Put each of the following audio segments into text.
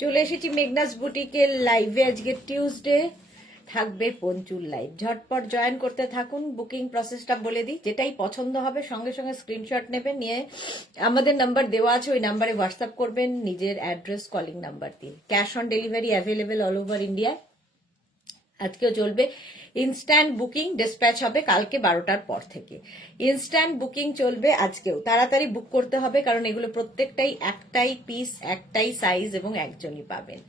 চলে এসেছি মেঘনাস বুটিকের লাইভে। আজকে টিউসডে, থাকবে পঞ্চুর লাইভ। ঝটপট জয়েন করতে থাকুন। বুকিং প্রসেসটা বলে দিই, যেটাই পছন্দ হবে সঙ্গে সঙ্গে স্ক্রিনশট নেবেন, নিয়ে আমাদের নাম্বার দেওয়া আছে, ওই নাম্বারে হোয়াটসঅ্যাপ করবেন নিজের অ্যাড্রেস, কলিং নাম্বার দিয়ে। Cash on delivery available all over India. আজকেও চলবে ইনস্ট্যান্ট বুকিং, ডিসপ্যাচ হবে কালকে 12টার পর থেকে। ইনস্ট্যান্ট বুকিং চলবে আজকেও, তাড়াতাড়ি বুক করতে হবে, কারণ এগুলো প্রত্যেকটাই একটাই পিস, একটাই সাইজ এবং একজনই পাবেন।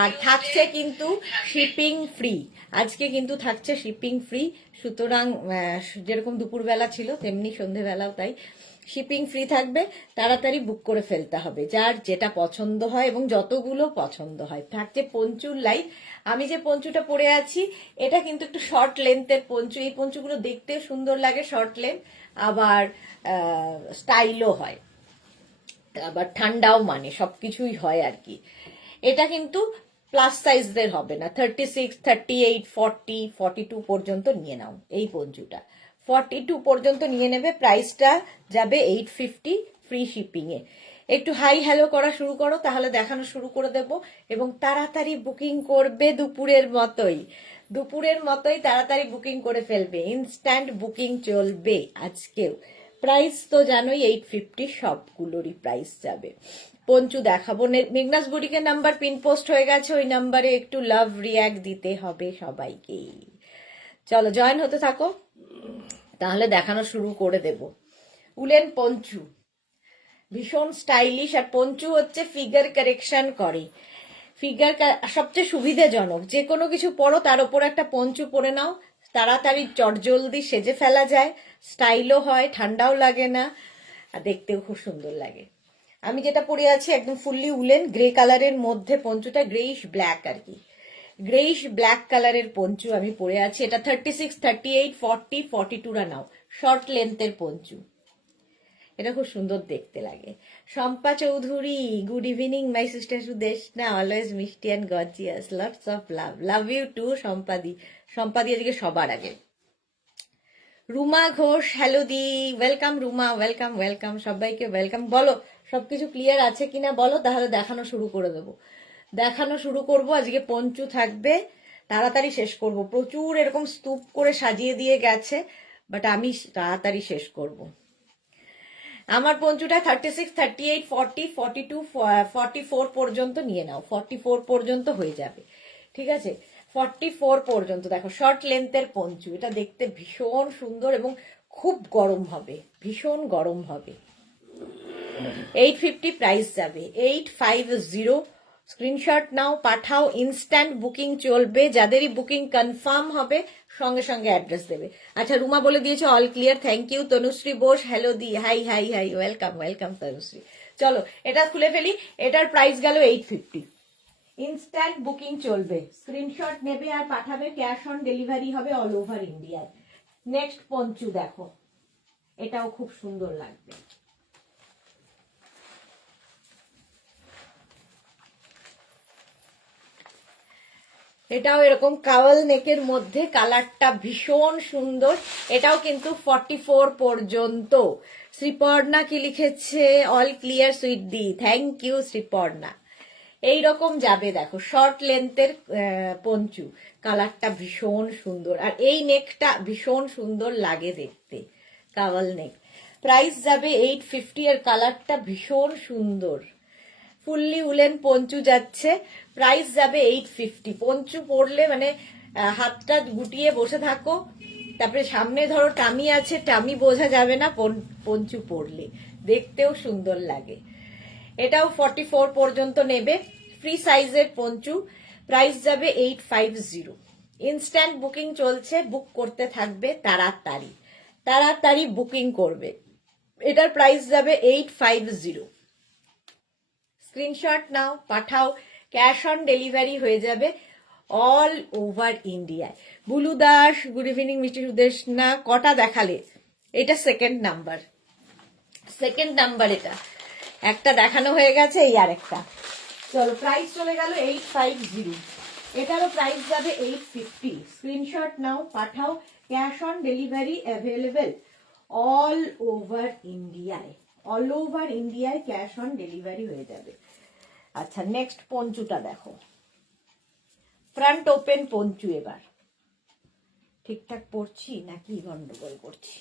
আর থাকছে কিন্তু শিপিং ফ্রি, আজকে কিন্তু থাকছে শিপিং ফ্রি। সুতরাং যেরকম দুপুরবেলা ছিল তেমনি সন্ধেবেলাও তাই শিপিং ফ্রি থাকবে। তাড়াতাড়ি বুক করে ফেলতে হবে যার যেটা পছন্দ হয় এবং যতগুলো পছন্দ হয়। থাকছে পঞ্চুর লাইভ। আমি যে পঞ্চুটা পরে আছি এটা কিন্তু একটু শর্ট লেন্থের পঞ্চু। এই পঞ্চুগুলো দেখতে সুন্দর লাগে, শর্ট লেন্থ, আবার স্টাইলও হয়, আবার ঠান্ডাও মানে সবকিছুই হয় আর কি। এটা কিন্তু প্লাস সাইজদের হবে না, 36, 38, 40, 42 পর্যন্ত নিয়ে নাও। এই পঞ্চুটা 42 পর্যন্ত নিয়ে নেবে। প্রাইসটা যাবে 850 ফ্রি শিপিং এ। একটু হাই হ্যালো করা শুরু করো, তাহলে দেখানো শুরু করে দেব। এবং তাড়াতাড়ি বুকিং করবে, দুপুরের মতোই তাড়াতাড়ি বুকিং করে ফেলবে। ইনস্ট্যান্ট বুকিং চলবে আজকেও। প্রাইস তো জানোই 850, সবগুলোরই প্রাইস যাবে। পঞ্চু দেখাবো। মেঘনাস বুটিকের নাম্বার পিন পোস্ট হয়ে গেছে, ওই নাম্বারে একটু লাভ রিয়াক্ট দিতে হবে সবাইকে। চলো জয়েন হতে থাকো, তাহলে দেখানো শুরু করে দেব। উলেন পঞ্চু ভীষণ স্টাইলিশ, আর পঞ্চু হচ্ছে ফিগার কারেকশন করে। ফিগার সবচেয়ে সুবিধাজনক, যে কোনো কিছু পরো তার উপর একটা পঞ্চু পরে নাও, তাড়াতাড়ি চটজলদি সেজে ফেলা যায়, স্টাইলও হয়, ঠান্ডাও লাগে না, আর দেখতেও খুব সুন্দর লাগে। আমি যেটা পরে আছি একদম ফুললি উলেন, গ্রে কালারের মধ্যে পঞ্চুটা, গ্রেইশ ব্ল্যাক আর কি, গ্রেইশ ব্ল্যাক কালারের পঞ্চু আমি পরে আছি। এটা 36, 38, 40, 42রা নাও, শর্ট লেন্থের পঞ্চু। এটা খুব সুন্দর দেখতে লাগে। Shampa Chowdhury, good evening my sister Sudeshna, always মিষ্টি and gorgeous, lots of love. Love you too Sampadi. Sampadi আজকে সবার আগে। রুমা ঘোষ, হ্যালো দি, ওয়েলকাম রুমা, ওয়েলকাম ওয়েলকাম, সবাইকে ওয়েলকাম। বলো সবকিছু ক্লিয়ার আছে কিনা বলো, তাহলে দেখানো শুরু করে দেবো। দেখানো শুরু করব। আজকে পঞ্চু থাকবে, তাড়াতাড়ি শেষ করব। প্রচুর এরকম স্তূপ করে সাজিয়ে দিয়ে গেছে, বাট আমি তাড়াতাড়ি শেষ করব। আমার পঞ্চুটা 36, 38, 40, 42, 44 পর্যন্ত নিয়ে নাও। 44 পর্যন্ত হয়ে যাবে, ঠিক আছে? 44 পর্যন্ত দেখো, শর্ট লেন্থের পঞ্চু। এটা দেখতে ভীষণ সুন্দর এবং খুব গরম হবে, ভীষণ গরম হবে। 850 প্রাইস যাবে, 850। স্ক্রিনশট নাও, পাঠাও। ইনস্ট্যান্ট বুকিং চলবে, যাদেরই বুকিং কনফার্ম হবে সঙ্গে সঙ্গে অ্যাড্রেস দেবে। আচ্ছা, রুমা বলে দিয়েছে all clear, thank you. Tanushree Bose, hello দি, hi hi hi, welcome welcome Tanushree. চলো এটা খুলে ফেলি। এটার প্রাইস গেল 850। ইনস্ট্যান্ট বুকিং চলবে, স্ক্রিনশট নেবে আর পাঠাবে, ক্যাশ অন ডেলিভারি হবে অল ওভার ইন্ডিয়ায়। নেক্সট পঞ্চু দেখো, এটাও খুব সুন্দর লাগবে। এটাও এরকম কাওয়াল নেকের মধ্যে, কালারটা ভীষণ সুন্দর। এটাও কিন্তু 44 পর্যন্ত। শ্রীপর্ণা কি লিখেছে, অল ক্লিয়ার সুইট দি, থ্যাংক ইউ শ্রীপর্ণা। এইরকম যাবে দেখো, শর্ট লেন্থের পঞ্চু, কালারটা ভীষণ সুন্দর, আর এই নেকটা ভীষণ সুন্দর লাগে দেখতে, কাওয়াল নেক। প্রাইস যাবে 850, আর কালারটা ভীষণ সুন্দর। ফুললি উলেন পঞ্চু যাচ্ছে, প্রাইস যাবে 850। পঞ্চু পরলে মানে হাতটা গুটিয়ে বসে থাকো, তারপরে সামনে ধরো টামি আছে, টামি বোঝা যাবে না পঞ্চু পরলে, দেখতেও সুন্দর লাগে। এটাও 44 পর্যন্ত নেবে, ফ্রি সাইজের পঞ্চু। প্রাইস যাবে 850। ইনস্ট্যান্ট বুকিং চলছে, বুক করতে থাকবে, তাড়াতাড়ি তাড়াতাড়ি বুকিং করবে। এটার প্রাইস যাবে 850। স্ক্রিনশট নাও, পাঠাও, ক্যাশ অন ডেলিভারি হয়ে যাবে অল ওভার ইন্ডিয়ায়। বুলু দাস, গুড ইভিনিং মিষ্টি সুদেশনা, কটা দেখালে? এটা সেকেন্ড নাম্বার, সেকেন্ড নাম্বার। এটা একটা দেখানো হয়ে গেছে, এই আরেকটা। চলো প্রাইস চলে গেল 850। এটারও প্রাইস যাবে 850। স্ক্রিনশট নাও, পাঠাও, cash on delivery available all over ইন্ডিয়ায়। অল ওভার ইন্ডিয়ায় ক্যাশ অন ডেলিভারি হয়ে যাবে। আচ্ছা, নেক্সট পঞ্চুটা দেখো, ফ্রন্ট ওপেন পঞ্চু। এবার ঠিকঠাক পড়ছি নাকি গন্ডগোল করছি?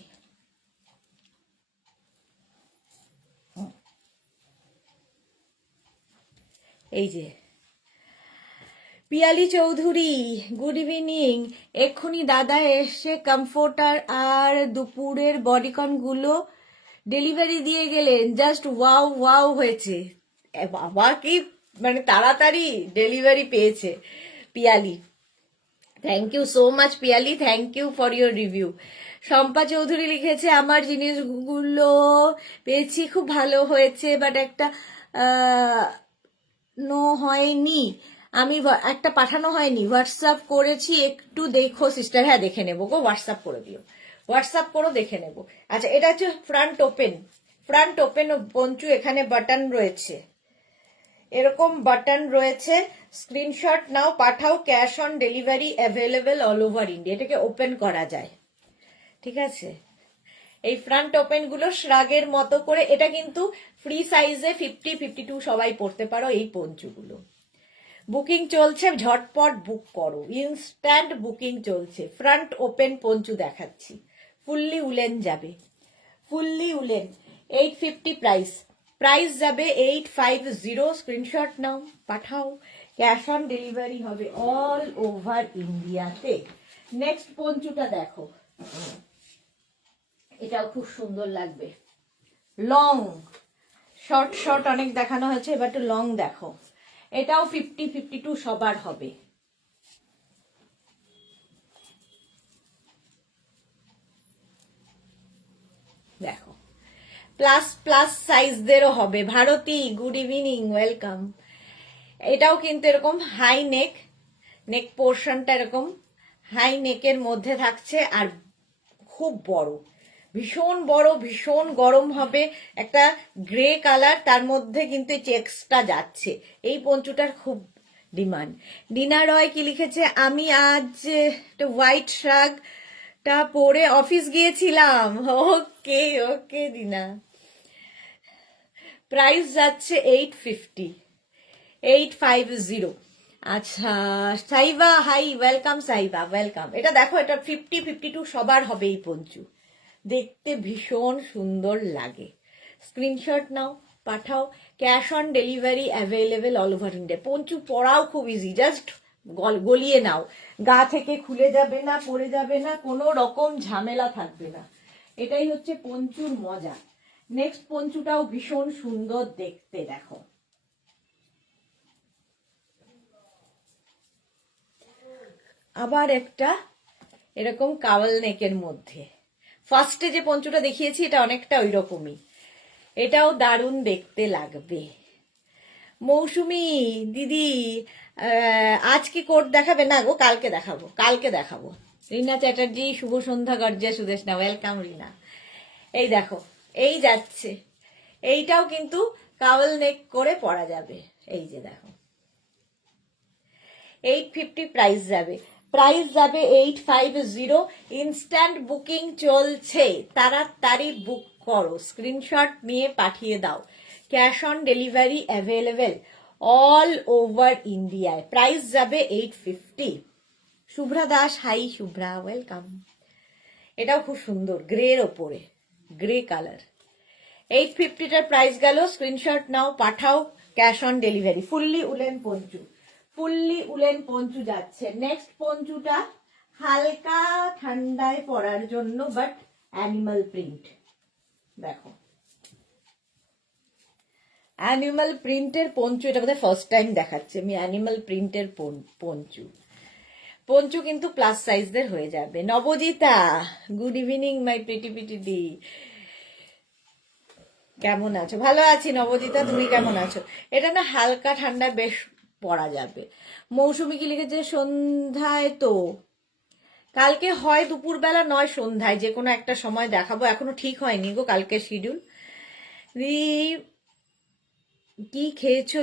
এই যে পিয়ালি চৌধুরী, গুড ইভিনিং। এক্ষুনি দাদা এসে কমফোর্টার আর দুপুরের বডিকন গুলো ডেলিভারি দিয়ে গেলেন, জাস্ট ওয়াও ওয়াও হয়েছে। বাবা কি মানে তাড়াতাড়ি ডেলিভারি পেয়েছে Piyali. Thank you so much Piyali, thank you for your review. Shampa Chowdhury লিখেছে আমার জিনিসগুলো পেয়েছি, খুব ভালো হয়েছে, বাট একটা নো হয়নি, আমি একটা পাঠানো হয়নি, হোয়াটসঅ্যাপ করেছি, একটু দেখো সিস্টার। হ্যাঁ দেখে নেবো গো, হোয়াটসঅ্যাপ করে দিও, হোয়াটসঅ্যাপ করো, দেখে নেবো। আচ্ছা, এটা হচ্ছে front open, front open Panchu. এখানে বাটন রয়েছে, এরকম বাটন রয়েছে, স্ক্রিনশট নাও, পাঠাও, cash on delivery available all over India. এটাকে ওপেন করা যায়, ঠিক আছে। এই ফ্রন্ট ওপেন গুলো শ্রাগের মতো করে, এটা কিন্তু ফ্রি সাইজে 50-52 সবাই পড়তে পারো এই পঞ্চুগুলো। বুকিং চলছে, ঝটপট বুক করো, ইনস্ট্যান্ট বুকিং চলছে। ফ্রন্ট ওপেন পঞ্চু দেখাচ্ছি, ফুললি উলেন যাবে, ফুললি উলেন, 850 প্রাইস, প্রাইস যাবে 850। স্ক্রিনশট নাও, পাঠাও, ক্যাশ অন ডেলিভারি হবে অল ওভার ইন্ডিয়াতে। নেক্সট পঞ্চুটা দেখো, এটাও খুব সুন্দর লাগবে, লং। শর্ট শর্ট অনেক দেখানো হয়েছে, এবার একটু লং দেখো। এটাও 50-52 সবার হবে। দেখো, প্লাস প্লাস সাইজদেরও হবে। Bharati, good evening, welcome. এটাও কিন্তু এরকম হাই নেক, নেক পোর্শনটা এরকম হাই নেকের মধ্যে থাকছে, আর খুব বড়, ভীষণ বড়, ভীষণ গরম হবে। একটা গ্রে কালার, তার মধ্যে কিন্তু চেক্সটা যাচ্ছে। এই পঞ্চুটার খুব ডিমান্ড। ডিনা রয় কি লিখেছে, আমি আজ হোয়াইট শার্টটা পরে অফিস গিয়েছিলাম। ওকে ওকে ডিনা, প্রাইস যাচ্ছে 850। আচ্ছা Saiba, high, welcome Saiba, welcome. এটা দেখো, এটা 50-52 সবার হবে এই পঞ্চু, দেখতে ভীষণ সুন্দর লাগে। স্ক্রিনশট নাও, পাঠাও, cash on delivery available all over India. Poncho পরাও খুব ইজি, জাস্ট গলিয়ে নাও, গা থেকে খুলে যাবে না, পড়ে যাবে না, কোনো রকম ঝামেলা থাকবে না। এটাই হচ্ছে পঞ্চুর মজা। নেক্সট পঞ্চুটাও ভীষণ সুন্দর দেখতে, দেখো। আবার একটা এরকম কাওয়াল নেকের মধ্যে, ফার্স্টে যে পঞ্চুটা দেখিয়েছি এটা অনেকটা ওই রকমই, এটাও দারুণ দেখতে লাগবে। মৌসুমি দিদি, আজকে কোট দেখাবে না গো, কালকে দেখাবো, কালকে দেখাবো। রিনা চ্যাটার্জি, শুভ সন্ধ্যা, গর্জা সুদেশনা, ওয়েলকাম রিনা। এই দেখো, এই যাচ্ছে, এইটাও কিন্তু কাওয়াল নেক করে পরা যাবে। এই যে দেখো, 850 প্রাইস যাবে, প্রাইস যাবে 850। ইনস্ট্যান্ট বুকিং চলছে, তাড়াতাড়ি বুক করো, স্ক্রিনশট নিয়ে পাঠিয়ে দাও, cash on delivery available all over ইন্ডিয়ায়। প্রাইস যাবে 850। Shubhra Das, hi Shubhra, welcome. এটাও খুব সুন্দর, গ্রের ওপরে, গ্রে কালার। 850টার প্রাইস গেল, স্ক্রিনশট নাও, পাঠাও, cash on delivery. Fully woollen poncho, fully woollen poncho যাচ্ছে। নেক্সট পঞ্চুটা হালকা ঠান্ডায় পরার জন্য, বাট অ্যানিমাল প্রিন্ট। দেখো, অ্যানিমাল প্রিন্টের পঞ্চু, এটা বোধহয় ফার্স্ট টাইম দেখাচ্ছে আমি অ্যানিমাল প্রিন্টের পঞ্চু। পঞ্চু কিন্তু প্লাস সাইজদের হয়ে যাবে। Nabajita, good evening my pretty পিটি দি, কেমন আছো? ভালো আছি নবজিতা, তুমি কেমন আছো? এটা না হালকা ঠান্ডা বেশ পরা যাবে। মৌসুমি কি লিখেছে, সন্ধ্যায় তো, কালকে হয় দুপুরবেলা নয় সন্ধ্যায়, যে কোনো একটা সময় দেখাবো, এখনো ঠিক হয়নি গো কালকে শিডিউল। কি খেয়েছো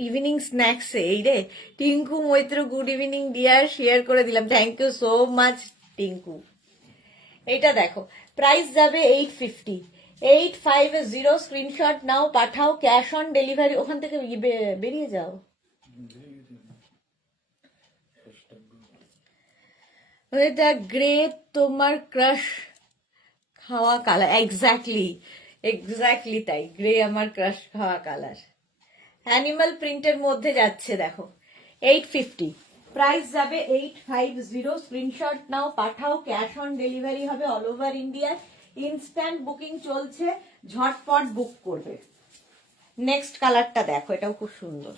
ইভিনিং স্ন্যাক্সে? এই রে Tinku Maitra, good evening dear, share করে দিলাম, thank you so much Tinku. এইটা দেখো, প্রাইস যাবে 850। 850 স্ক্রিনশট নাও, পাঠাও, ক্যাশ অন ডেলিভারি। ওখান থেকে বেরিয়ে যাও। এটা গ্রে তোমার ক্রাশ খাওয়া কালার। এক্স্যাক্টলি তাই, গ্রে আমার ক্রাশ খাওয়া কালার। অ্যানিমাল প্রিন্টের মধ্যে যাচ্ছে দেখো, 850, প্রাইস যাবে 850। স্ক্রিনশট নাও, পাঠাও, ক্যাশ অন ডেলিভারি হবে all over India. Instant booking চলছে, ঝটপট বুক করবে। নেক্সট কালারটা দেখো, এটাও খুব সুন্দর।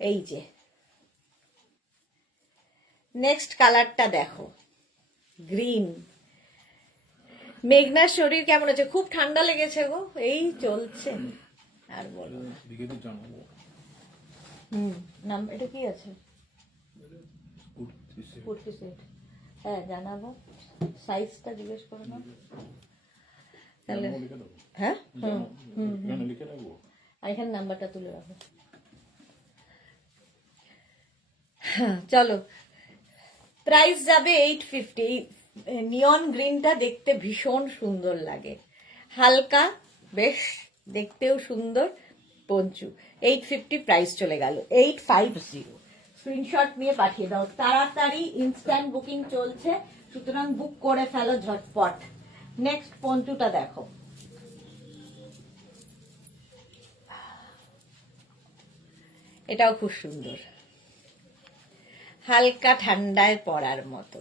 এই যে নেক্সট কালারটা দেখো, গ্রিন। মেঘনার শরীর কেমন আছে? খুব ঠান্ডা লেগেছে গো, এই চলছে আর বলো না। নাম এটা কি আছে? কুর্তি সেট, হ্যাঁ জানাবো। সাইজটা জিজ্ঞেস করো না তাহলে। হ্যাঁ এখানে নাম্বারটা তুলে রাখো। হ্যাঁ চলো, প্রাইস যাবে 850। নিয়ন গ্রিনটা দেখতে ভীষণ সুন্দর লাগে, হালকা, বেশ দেখতেও সুন্দর। পঞ্চু 850, প্রাইস চলে গেল 850। স্ক্রিনশট নিয়ে পাঠিয়ে দাও তাড়াতাড়ি, ইনস্ট্যান্ট বুকিং চলছে, সুতরাং বুক করে ফেলো ঝটপট। নেক্সট পঞ্চুটা দেখো, এটাও খুব সুন্দর, হালকা ঠান্ডায় পরার মতো,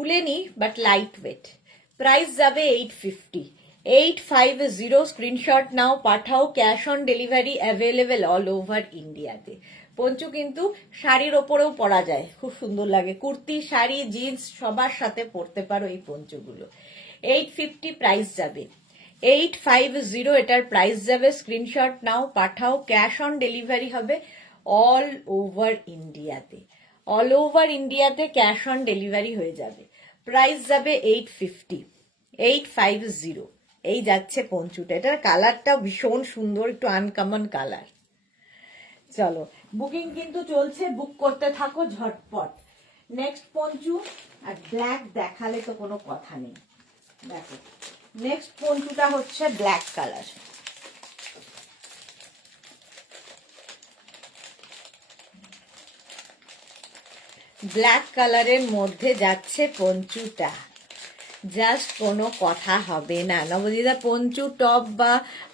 উলেনি বাট লাইট ওয়েট। প্রাইস যাবে 850। 850 স্ক্রিনশট নাও, পাঠাও, cash on delivery available all over ইন্ডিয়াতে। পঞ্চু কিন্তু শাড়ির ওপরেও পরা যায়, খুব সুন্দর লাগে, কুর্তি, শাড়ি, জিন্স সবার সাথে পরতে পারো এই পঞ্চুগুলো। 850 প্রাইস যাবে। 850 এটার প্রাইস যাবে। স্ক্রিনশট নাও, পাঠাও, ক্যাশ অন ডেলিভারি হবে অল ওভার ইন্ডিয়াতে। অল ওভার ইন্ডিয়াতে ক্যাশ অন ডেলিভারি হয়ে যাবে। প্রাইস যাবে 850। 850 এই যাচ্ছে পঞ্চুটা। এটার কালারটা ভীষণ সুন্দর, একটু আনকমন কালার। চলো, বুকিং কিন্তু চলছে, বুক করতে থাকো ঝটপট। নেক্সট পঞ্চু, আর ব্ল্যাক দেখালে তো কোনো কথা নেই। দেখো নেক্সট পঞ্চুটা হচ্ছে ব্ল্যাক কালার। ব্ল্যাক কালারের মধ্যে যাচ্ছে পঞ্চুটা, জাস্ট কোনো কথা হবে না। নবদিদা পঞ্চু টপ বা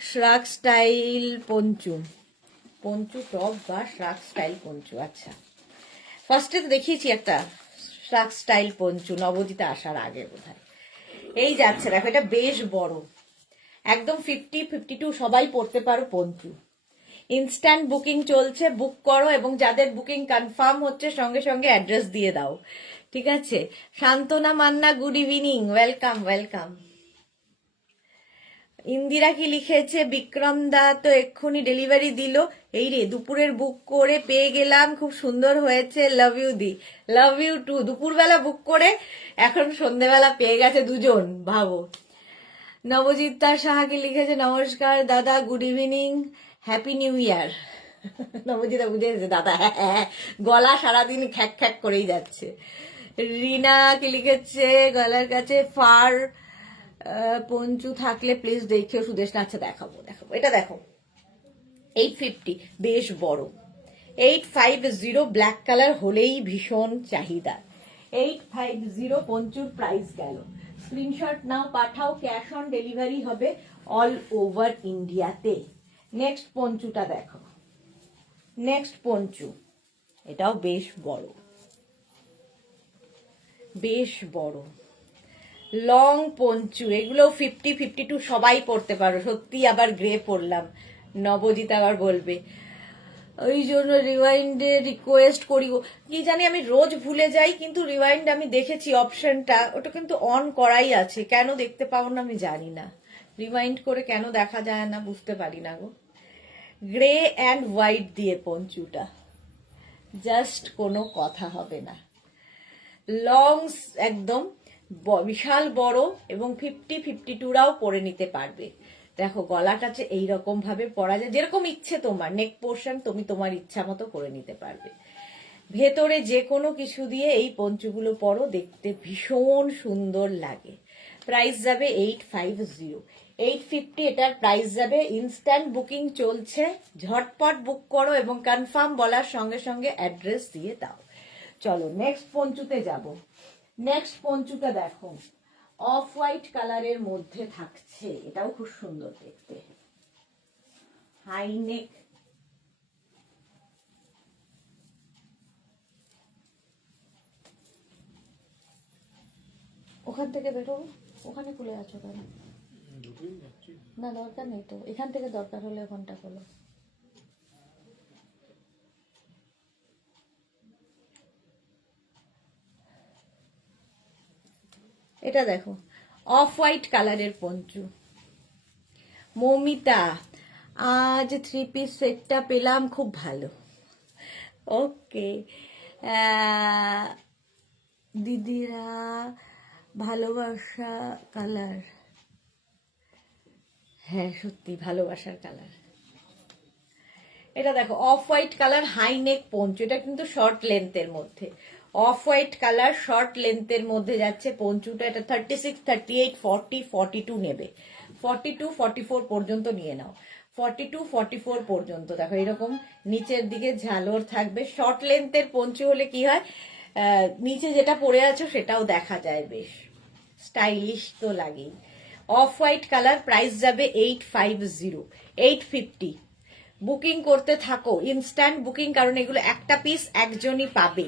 শ্রাক স্টাইল পঞ্চু, পঞ্চু টপ বা শ্রাক স্টাইল পঞ্চু। আচ্ছা, ফার্স্টে তো দেখিয়েছি একটা শ্রাক স্টাইল পঞ্চু নবদিতা আসার আগে বোধহয়। এই যাচ্ছে দেখো, এটা বেশ বড়, একদম 50-52 সবাই পড়তে পারো পঞ্চু। ইনস্ট্যান্ট বুকিং চলছে, বুক করো, এবং যাদের বুকিং কনফার্ম হচ্ছে সঙ্গে সঙ্গে অ্যাড্রেস দিয়ে দাও, ঠিক আছে? Santana Manna, good evening, welcome welcome. Indira কি লিখেছে? বিক্রম দা তো এক্ষুনি ডেলিভারি দিল, এই রে দুপুরের বুক করে পেয়ে গেলাম, খুব সুন্দর হয়েছে, লাভ ইউ দি, লাভ ইউ টু। দুপুরবেলা বুক করে এখন সন্ধ্যেবেলা পেয়ে গেছে দুজন, ভাবো। নবজিৎ সাহা কি লিখেছে? নমস্কার দাদা, good evening, happy new year. Nabajita বুঝেছে দাদা, হ্যাঁ, গলা সারাদিন খ্যাক খ্যাক করেই যাচ্ছে। রিনা কি লিখেছে? গলার কাছে ফার পঞ্চু থাকলে প্লিজ দেখেও সুদেশ না। আচ্ছা দেখাবো দেখাবো, এটা দেখো 850, বেশ বড়। 850 ব্ল্যাক কালার হলেই ভীষণ চাহিদা। 850 পঞ্চুর প্রাইস গেল। স্ক্রিনশট নাও, পাঠাও, ক্যাশ অন ডেলিভারি হবে অল ওভার ইন্ডিয়াতে। নেক্সট পঞ্চুটা দেখো, নেক্সট পঞ্চু, এটাও বেশ বড়, বেশ বড় লং পঞ্চু। এগুলো 50-52 সবাই পড়তে পারো। সত্যি আবার গ্রে পড়লাম, নবজিৎ আবার বলবে, ওই জন্য রিওয়াইন্ডে রিকোয়েস্ট করি। কি জানি আমি রোজ ভুলে যাই, কিন্তু রিওয়াইন্ড আমি দেখেছি অপশনটা, ওটা কিন্তু অন করাই আছে, কেন দেখতে পাও না আমি জানি না। রিওয়াইন্ড করে কেন দেখা যায় না বুঝতে পারি না গো। গ্রে অ্যান্ড হোয়াইট দিয়ে পঞ্চুটা, জাস্ট কোনো কথা হবে না। লং একদম বিশাল বড়, এবং 50-52রাও পরে নিতে পারবে। দেখো গলাটা এইরকম ভাবে পরা যায়, যেরকম ইচ্ছে তোমার, নেক পোর্শন তুমি তোমার ইচ্ছা মতো করে নিতে পারবে। ভেতরে যে কোনো কিছু দিয়ে এই পঞ্চুগুলো পরো, দেখতে ভীষণ সুন্দর লাগে। প্রাইস যাবে 850, 850 এটার প্রাইস যাবে। ইনস্ট্যান্ট বুকিং চলছে, ঝটপট বুক করো এবং কনফার্ম বলার সঙ্গে সঙ্গে অ্যাড্রেস দিয়ে দাও। চলো নেক্সট পঞ্চুতে যাব। নেক্সট পঞ্চুটা দেখো, অফ হোয়াইট কালারের মধ্যে থাকছে, এটাও খুব সুন্দর দেখতে, হাই নেক। ওখান থেকে বেরো, ওখানে খুলে আছো কেন? না দরকার নেই তো, এখান থেকে দরকার হলে ওখানটা খোলো। এটা দেখো, অফ হোয়াইট কালারের পঞ্চু। মৌমিতা, আজ 3 পিস সেটটা পেলাম, খুব ভালো। ওকে দিদিরা, ভালোবাসা কালার, হ্যাঁ সত্যি ভালোবাসার কালার। এটা দেখো off white colour high neck poncho, এটা কিন্তু শর্ট লেন্থের মধ্যে। অফ হোয়াইট কালার শর্ট লেন্থের মধ্যে যাচ্ছে পঞ্চুটা। এটা 36, 38, 40, 42 নেবে, 42, 44 পর্যন্ত নিয়ে নাও। 42, 44 পর্যন্ত দেখো এরকম নিচের দিকে ঝালর থাকবে। শর্ট লেন্থের পঞ্চু হলে কি হয়, নিচে যেটা পরে আছো সেটাও দেখা যায়, বেশ স্টাইলিশ তো লাগেই। অফ হোয়াইট কালার, প্রাইস যাবে 850, 850। বুকিং করতে থাকো, ইনস্ট্যান্ট বুকিং, কারণ এগুলো একটা পিস একজনই পাবে।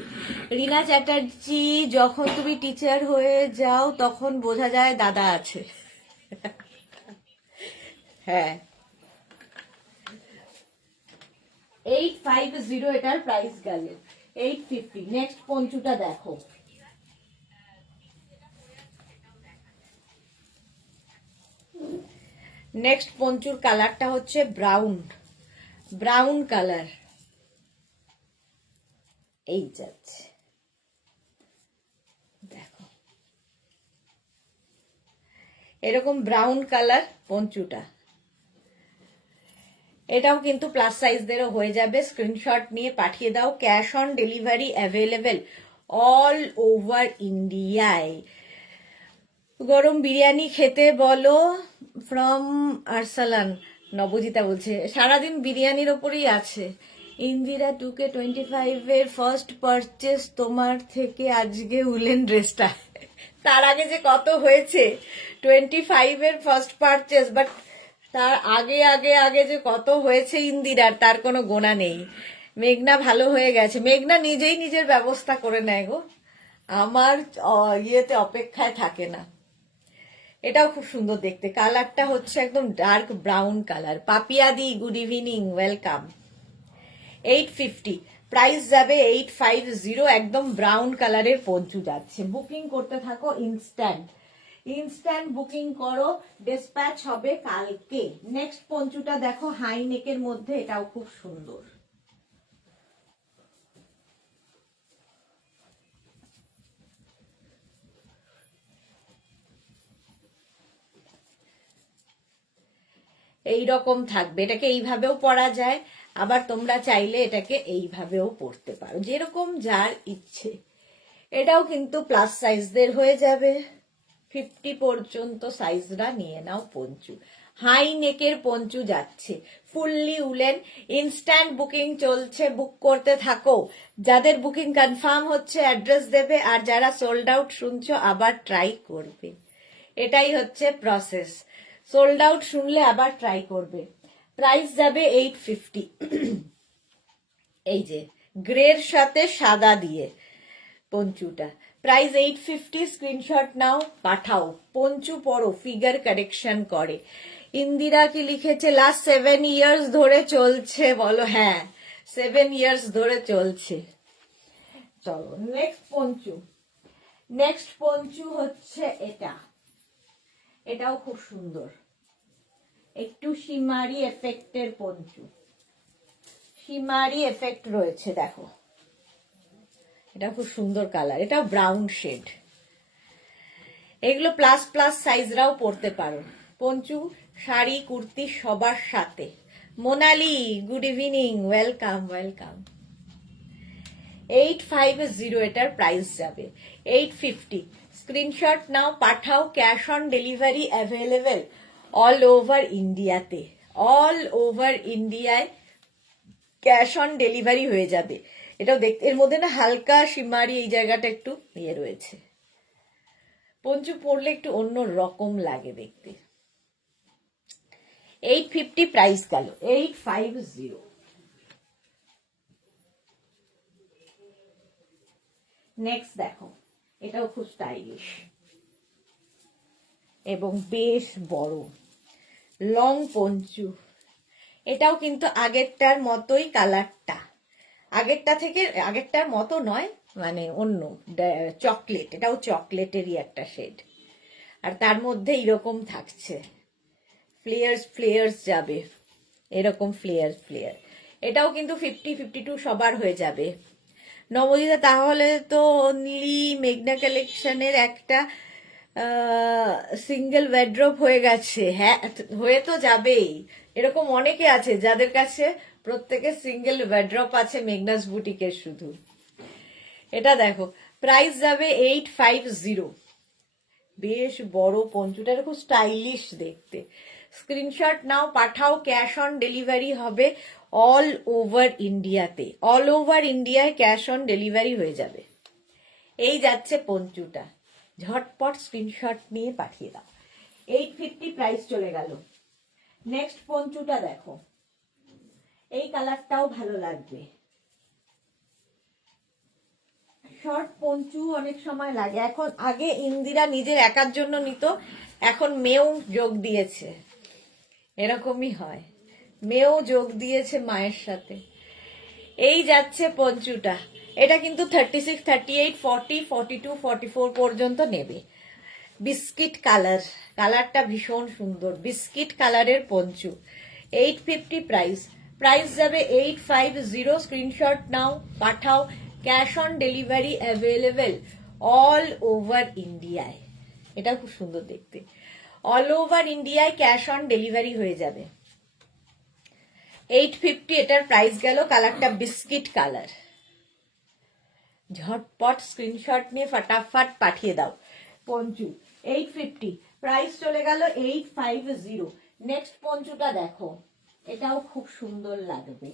রিনা চ্যাটার্জি, যখন তুমি টিচার হয়ে যাও তখন বোঝা যায় দাদা আছে। হ্যাঁ 850 এটার প্রাইস গেল, 850। নেক্সট পঞ্চুটা দেখো, নেক্সট পঞ্চুর কালারটা হচ্ছে ব্রাউন, ব্রাউন কালার। এই যাচ্ছে দেখো, এরকম ব্রাউন কালার পঞ্চুটা। এটাও কিন্তু প্লাস সাইজদেরও হয়ে যাবে। স্ক্রিনশট নিয়ে পাঠিয়ে দাও। Cash on delivery available all over ইন্ডিয়ায়। গরম বিরিয়ানি খেতে বলো ফ্রম আরসালান। নবজিতা বলছে সারাদিন বিরিয়ানির ওপরেই আছে। ইন্দিরা 2K25 এর ফার্স্ট পারচেস তোমার থেকে আজকে উলেন ড্রেসটা। তার আগে যে কত হয়েছে, 25 এর ফার্স্ট পারচেস, বাট তার আগে আগে আগে যে কত হয়েছে ইন্দিরার, তার কোনো গোনা নেই। মেঘনা ভালো হয়ে গেছে, মেঘনা নিজেই নিজের ব্যবস্থা করে নেয় গো, আমার ইয়েতে অপেক্ষায় থাকে না। এটাও খুব সুন্দর দেখতে, কালারটা হচ্ছে একদম ডার্ক ব্রাউন কালার। পাপিয়াদি, গুড ইভিনিং, ওয়েলকাম। 850, প্রাইস যাবে 850। একদম ব্রাউন কালারের পঞ্চু যাচ্ছে। বুকিং করতে থাকো ইনস্ট্যান্ট, ইনস্ট্যান্ট বুকিং করো, ডিসপ্যাচ হবে কালকে। নেক্সট পঞ্চুটা দেখো, হাই নেকের মধ্যে, এটাও খুব সুন্দর। এই রকম থাকবে, এটাকে এইভাবেও পরা যায়, আবার তোমরা চাইলে এটাকে এইভাবেও পরতে পারো, যেরকম যার ইচ্ছে। এটাও কিন্তু প্লাস সাইজদের হয়ে যাবে, 50 পর্যন্ত সাইজরা নিয়ে নাও পঞ্চু। হাই নেকের পঞ্চু যাচ্ছে, ফুললি উলেন। ইনস্ট্যান্ট বুকিং চলছে, বুক করতে থাকো। যাদের বুকিং কনফার্ম হচ্ছে অ্যাড্রেস দেবে, আর যারা সোল্ড আউট শুনছো আবার ট্রাই করবে। এটাই হচ্ছে প্রসেস, সোল্ড আউট শুনলে আবার ট্রাই করবে। প্রাইস যাবে 850। এই যে গ্রের সাথে সাদা দিয়ে পঞ্চুটা, প্রাইস 850। স্ক্রিনশট নাও, পাঠাও। পঞ্চু পরো, ফিগার কারেকশন করে। ইন্দিরা কি লিখেছে, লাস্ট 7 ইয়ার্স ধরে চলছে, বলো হ্যাঁ 7 ইয়ার্স ধরে চলছে। চলো নেক্সট পঞ্চু। নেক্সট পঞ্চু হচ্ছে এটা, এটাও খুব সুন্দর, একটু শিমারি এফেক্টের পঞ্চু, শিমারি এফেক্ট রয়েছে দেখো। এটা খুব সুন্দর কালার, এটা ব্রাউন শেড। এগুলো প্লাস প্লাস সাইজরাও পরতে পারো। পঞ্চু, শাড়ি, কুর্তি সবার সাথে। Monali, good evening, welcome welcome. 850 এটার প্রাইস যাবে। 850। স্ক্রিনশট নাও, পাঠাও। Cash on delivery available all over ইন্ডিয়াতে। অল ওভার ইন্ডিয়ায় ক্যাশ অন ডেলিভারি হয়ে যাবে। এটাও দেখতে, এর মধ্যে না হালকা শিমারি এই জায়গাটা একটু ইয়ে রয়েছে। পঞ্চু পরলে একটু অন্য রকম লাগে দেখতে। 850 প্রাইস গেল। 850। নেক্সট দেখো, এটাও খুব স্টাইলিশ এবং বেশ বড় লং পঞ্চু। এটাও কিন্তু আগেরটার মতোই কালারটা, আগেরটার মতো নয়, মানে অন্য চকলেট, এটাও চকলেটেরই একটা শেড, আর তার মধ্যে এরকম থাকছে ফ্লেয়ার্স যাবে, এরকম ফ্লেয়ার। এটাও কিন্তু 50-52 সবার হয়ে যাবে। নবদিতা, তাহলে তো অনলি মেঘনা কালেকশনের একটা সিঙ্গেল ওয়ার্ড্রোব হয়ে গেছে। হ্যাঁ, হয়ে তো যাবেই। এরকম অনেকে আছে যাদের কাছে প্রত্যেকের সিঙ্গেল ওয়ার্ড্রোব আছে মেঘনাস বুটিকের শুধু। এটা দেখো, প্রাইস যাবে 850। বেশ বড় পঞ্চুটা, খুব স্টাইলিশ দেখতে। স্ক্রিনশট নাও, পাঠাও। ক্যাশ অন ডেলিভারি হবে অল ওভার ইন্ডিয়াতে। অল ওভার ইন্ডিয়ায় ক্যাশ অন ডেলিভারি হয়ে যাবে। এই যাচ্ছে পঞ্চুটা, ঝটপট স্ক্রিনশট নিয়ে পাঠিয়ে দাও। 850 প্রাইস চলে গেল। নেক্সট পঞ্চুটা দেখো, এই কালারটাও ভালো লাগবে। শর্ট পঞ্চু অনেক সময় লাগে এখন, আগে ইন্দিরা নিজের একার জন্য নিত, এখন মেয়েও যোগ দিয়েছে। এরকমই হয়, মেয়েও যোগ দিয়েছে মায়ের সাথে। এই যাচ্ছে পঞ্চুটা। এটা কিন্তু 36, 38, 40, 42, 44 পর্যন্ত নেবে। বিস্কিট কালার, কালারটা ভীষণ সুন্দর, বিস্কিট কালারের পঞ্চু। 850 প্রাইস যাবে 850। স্ক্রিনশট নাও, পাঠাও। Cash on delivery available all over ইন্ডিয়ায়। এটা খুব সুন্দর দেখতে। অল ওভার ইন্ডিয়ায় ক্যাশ অন ডেলিভারি হয়ে যাবে। 850 এটার প্রাইস গেল। কালারটা বিস্কিট কালার। ঝটপট স্ক্রিনশট নিয়ে ফটাফট পাঠিয়ে দাও। পঞ্চু 850 প্রাইস চলে গেল। 850। নেক্সট পঞ্চুটা দেখো, এটাও খুব সুন্দর লাগবে।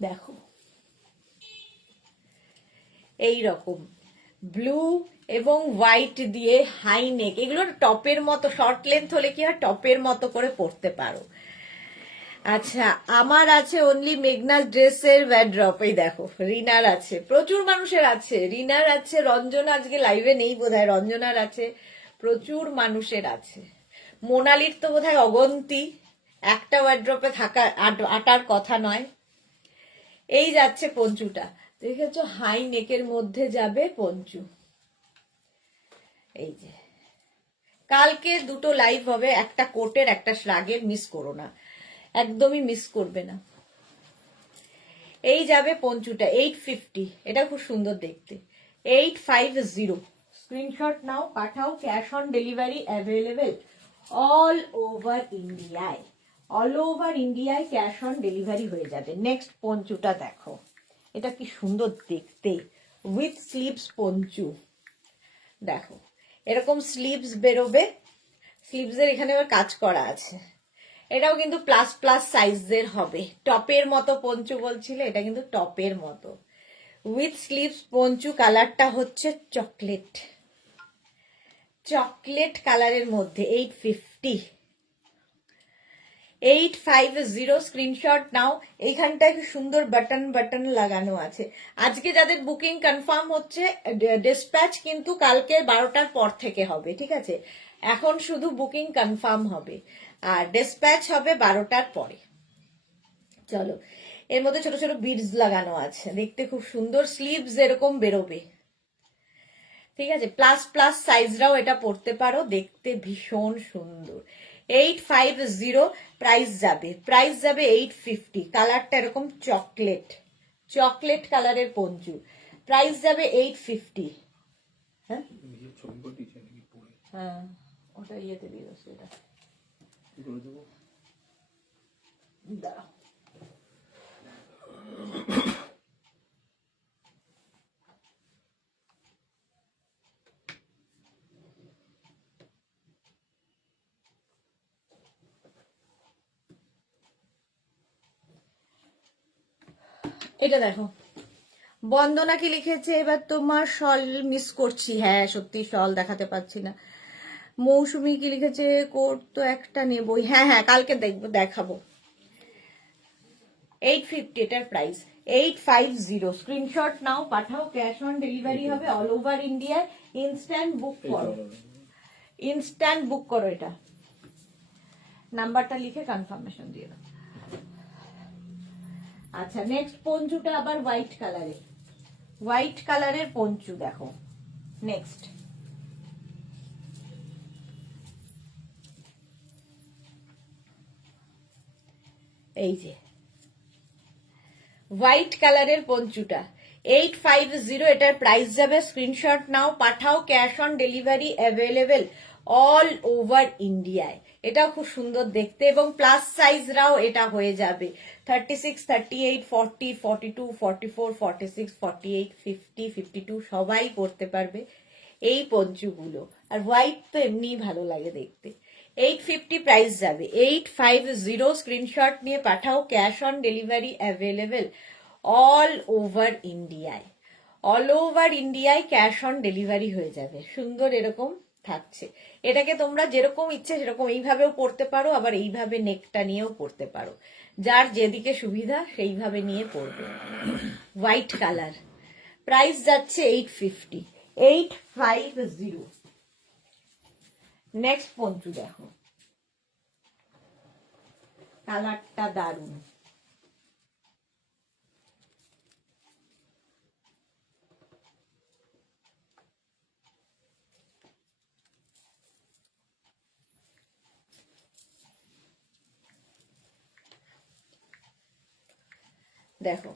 দেখো, এই রকম ব্লু এবং হোয়াইট দিয়ে হাই নেক, এগুলো টপের মতো, শর্ট লেন্থ হলে কি হয় টপের মতো করে পরতে পারো। আচ্ছা, আমার আছে অনলি মেঘনাস ড্রেসের ওয়ার্ড্রপ। এই দেখো, রিনার আছে, প্রচুর মানুষের আছে। রিনার আছে, রঞ্জনা আজকে লাইভে নেই বোধহয়, রঞ্জনার আছে, প্রচুর মানুষের আছে। মোনালির তো বোধহয় অগন্তি, একটা ওয়ার্ড্রপে থাকা আটার কথা নয়। এই যাচ্ছে পঞ্চুটা, দেখেছো, হাই নেকের মধ্যে যাবে পঞ্চু। এই যে, কালকে দুটো লাইভ হবে, একটা কোটের একটা শ্রাগের, মিস করো না, একদমই মিস করবে না। এই যাবে পঞ্চুটা 850। এটা খুব সুন্দর দেখতে। 850। স্ক্রিনশট নাও, পাঠাও। Cash on delivery available all over ইন্ডিয়ায়। অল ওভার ইন্ডিয়ায় ক্যাশ অন ডেলিভারি হয়ে যাবে। নেক্সট পঞ্চুটা দেখো, এটা কি সুন্দর দেখতে, উইথ স্লিভস পঞ্চু। দেখো, এরকম স্লিভস বেরোবে, স্লিভসের এখানে আবার কাজ করা আছে। এটাও কিন্তু প্লাস প্লাস সাইজের হবে। টপের মতো পঞ্চু বলছিলে, এটা কিন্তু টপের মতো উইথ স্লিভস পঞ্চু। কালারটা হচ্ছে চকলেট, চকলেট কালারের মধ্যে। 850। 850 স্ক্রিনশট নাও। এইখানটায় সুন্দর বাটন লাগানো আছে। আজকে যাদের বুকিং কনফার্ম হচ্ছে, ডিসপ্যাচ কিন্তু কালকে 12টার পর থেকে হবে, ঠিক আছে? এখন শুধু বুকিং কনফার্ম হবে, আর ডিসপ্যাচ হবে 12টার পরে। চলো, এর মধ্যে ছোট ছোট বিডস লাগানো আছে, দেখতে খুব সুন্দর। স্লিভস এরকম বেরোবে, ঠিক আছে? প্লাস প্লাস সাইজরাও এটা পরতে পারো, দেখতে ভীষণ সুন্দর। 850 প্রাইস যাবে 850। কালারটা এরকম চকলেট কালারের পঞ্চু। প্রাইস যাবে 850। হ্যাঁ হ্যাঁ, ওটা ইয়েতে দিয়ে দাও, সেটা দাঁড়াও, এটা দেখো, বন্দনা কি লিখেছে, এবার তোমার শল মিস করছি। হ্যাঁ সত্যি শল দেখাতে পাচ্ছি না। মৌসুমি কি লিখেছে, কোট তো একটা নেবই। হ্যাঁ হ্যাঁ কালকে দেখবো, দেখাবো। 850 এটার প্রাইস, 850। স্ক্রিনশট নাও, পাঠাও, ক্যাশ অন ডেলিভারি হবে অল ওভার ইন্ডিয়া। ইনস্ট্যান্ট বুক করো, ইনস্ট্যান্ট বুক করো। এটা নাম্বারটা লিখে কনফার্মেশন দিয়ে দাও। আচ্ছা নেক্সট পঞ্চুটা আবার হোয়াইট কালারের, হোয়াইট কালারের পঞ্চু দেখো। নেক্সট এই যে হোয়াইট কালারের পঞ্চুটা 850, এটার প্রাইস যাবে। স্ক্রিনশট নাও, পাঠাও, cash on delivery available all over ইন্ডিয়ায়। এটাও খুব সুন্দর দেখতে এবং প্লাস সাইজরাও এটা হয়ে যাবে। 36, 38, 40, 42, 44, 46, 48, 50, 52 সবাই পরতে পারবে এই পঞ্চুগুলো। আর হোয়াইট তো এমনিই ভালো লাগে দেখতে। 850 প্রাইস যাবে, 850। স্ক্রিনশট নিয়ে পাঠাও, cash on delivery available all over ইন্ডিয়ায়। অল ওভার ইন্ডিয়ায় ক্যাশ অন ডেলিভারি হয়ে যাবে। সুন্দর এরকম থাকছে। এটাকে তোমরা যেরকম ইচ্ছে সেরকম এইভাবেও পরতে পারো, আবার এইভাবে নেকটা নিয়েও পরতে পারো। যার যেদিকে সুবিধা সেইভাবে নিয়ে পরবে। হোয়াইট কালার, প্রাইস যাচ্ছে 850, 850। নেক্সট পঞ্চু দেখো, কালারটা দারুণ। দেখো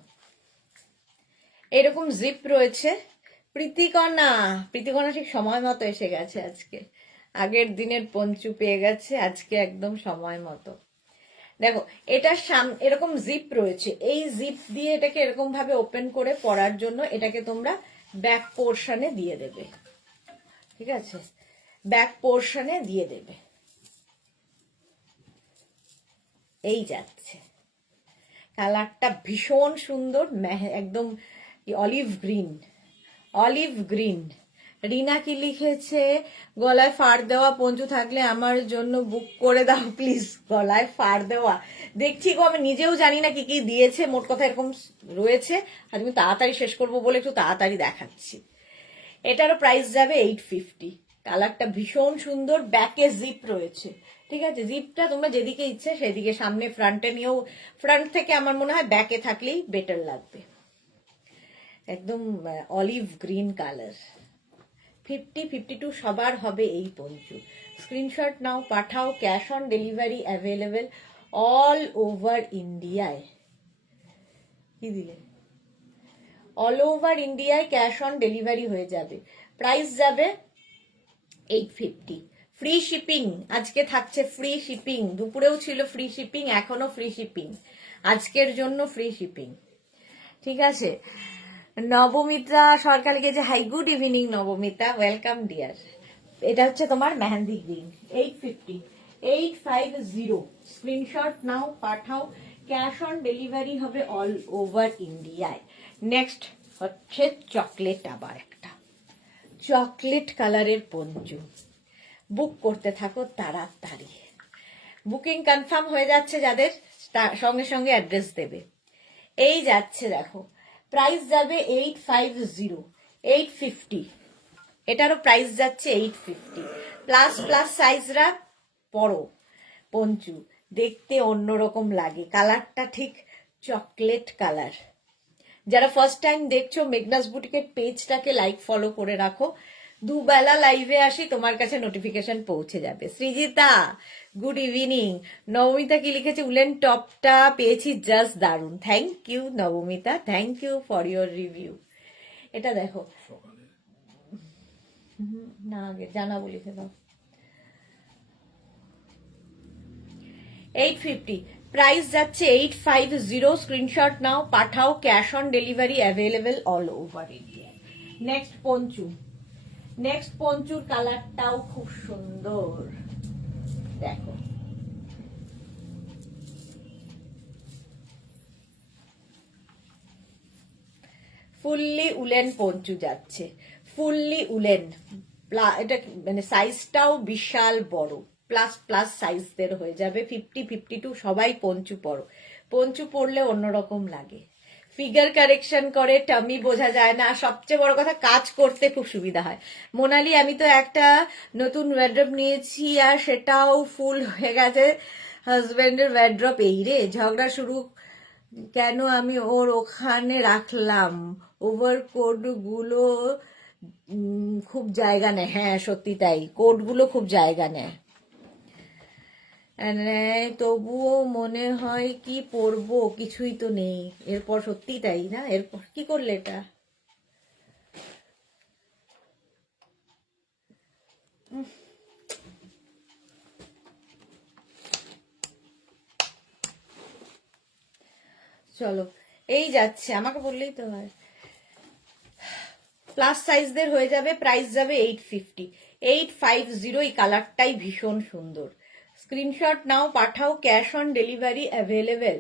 এরকম জিপ রয়েছে। প্রীতিকণা, প্রীতিকণা ঠিক সময় মতো এসে গেছে আজকে। আগের দিনের পঞ্চু পেয়ে গেছে আজকে একদম সময় মতো। দেখো এটার এরকম জিপ রয়েছে, এই জিপ দিয়ে এটাকে এরকম ভাবে ওপেন করে পরার জন্য এটাকে তোমরা ব্যাক পোর্শনে দিয়ে দেবে। ঠিক আছে, ব্যাক পোর্শনে দিয়ে দেবে। এই যাচ্ছে, কালারটা ভীষণ সুন্দর, একদম অলিভ গ্রিন, অলিভ গ্রিন। রিনা কি লিখেছে, গলায় ফাড় দেওয়া পঞ্চু থাকলে আমার জন্য বুক করে দাও প্লিজ। গলায় ফাড় দেওয়া দেখছি গো, আমি নিজেও জানি না কি কি দিয়েছে, মোট কথা এরকম রয়েছে। আর আমি তাড়াতাড়ি শেষ করবো বলে একটু তাড়াতাড়ি দেখাচ্ছি। এটারও প্রাইস যাবে 850। কালারটা ভীষণ সুন্দর, ব্যাকে জিপ রয়েছে। ঠিক আছে, জিপটা তোমরা যেদিকে ইচ্ছে সেদিকে, সামনে ফ্রন্টে নিয়েও, ফ্রন্ট থেকে আমার মনে হয় ব্যাকে থাকলেই বেটার লাগবে। একদম অলিভ গ্রিন কালার। 50, 52 সবার হবে এই পঞ্চু। স্ক্রিনশট নাও, পাঠাও, cash on delivery available all over ইন্ডিয়ায়। কি দিলে, অল ওভার ইন্ডিয়ায় ক্যাশ অন ডেলিভারি হয়ে যাবে। প্রাইস যাবে 850। ফ্রি শিপিং আজকে থাকছে, ফ্রি শিপিং। দুপুরেও ছিল ফ্রি শিপিং, এখনো ফ্রি শিপিং, আজকের জন্য ফ্রি শিপিং। ঠিক আছে, নবমিতা সরকার লিখেছে, hi good evening Nabamita, welcome dear. এটা হচ্ছে তোমার মেহেন্দি গ্রিন, 850, 850। স্ক্রিনশট নাও, পাঠাও, ক্যাশ অন ডেলিভারি হবে অল ওভার ইন্ডিয়ায়। নেক্সট হচ্ছে চকলেট, আবার একটা চকলেট কালারের পঞ্চু। বুক করতে থাকো তাড়াতাড়ি, বুকিং কনফার্ম হয়ে যাচ্ছে যাদের, সঙ্গে সঙ্গে অ্যাড্রেস দেবে। এই যাচ্ছে দেখো, প্রাইস যাবে 850, 850। এটারও প্রাইস যাচ্ছে 850। প্লাস প্লাস সাইজরা বড় পঞ্চু, দেখতে অন্যরকম লাগে। কালারটা ঠিক চকলেট কালার। যারা ফার্স্ট টাইম দেখছো মেঘনাস বুটিকের পেজটাকে লাইক ফলো করে রাখো, দুবেলা লাইভে আসি, তোমার কাছে নোটিফিকেশন পৌঁছে যাবে। Srijita good evening. নবমিতা কি লিখেছে, উলেন টপটা পেয়েছি জাস্ট দারুন। Thank you Nabamita, thank you for your review. এটা দেখো, না আগে জানাবো, লিখে দাও। 850 প্রাইস যাচ্ছে 850 স্ক্রিনশট নাও পাঠাও cash on delivery available all over India next পঞ্চুর কালারটাও খুব সুন্দর দেখো ফুললি উলেন পঞ্চু যাচ্ছে ফুললি উলেন এটা মানে সাইজটাও বিশাল বড় প্লাস প্লাস সাইজদের হয়ে যাবে 50-52 সবাই পঞ্চু পরো পঞ্চু পরলে অন্যরকম লাগে ফিগার কারেকশন করে টামি বোঝা যায় না সবচেয়ে বড় কথা কাজ করতে খুব সুবিধা হয় মোনালি আমি তো একটা নতুন ওয়ার্ড্রপ নিয়েছি আর সেটাও ফুল হয়ে গেছে হাজবেন্ডের ওয়ার্ড্রপ এই রে ঝগড়া শুরু কেন আমি ওর ওখানে রাখলাম ওভারকোট গুলো খুব জায়গা নেয় হ্যাঁ সত্যি তাই কোট গুলো খুব জায়গা নেয় তবুও মনে হয় কি পরবো কিছুই তো নেই এরপর সত্যি তাই না এরপর কি করলে এটা চলো এই যাচ্ছে আমাকে বললেই তো হয় প্লাস সাইজদের হয়ে যাবে প্রাইস যাবে 850 এই কালারটাই ভীষণ সুন্দর স্ক্রিনশট নাও পাঠাও cash on delivery available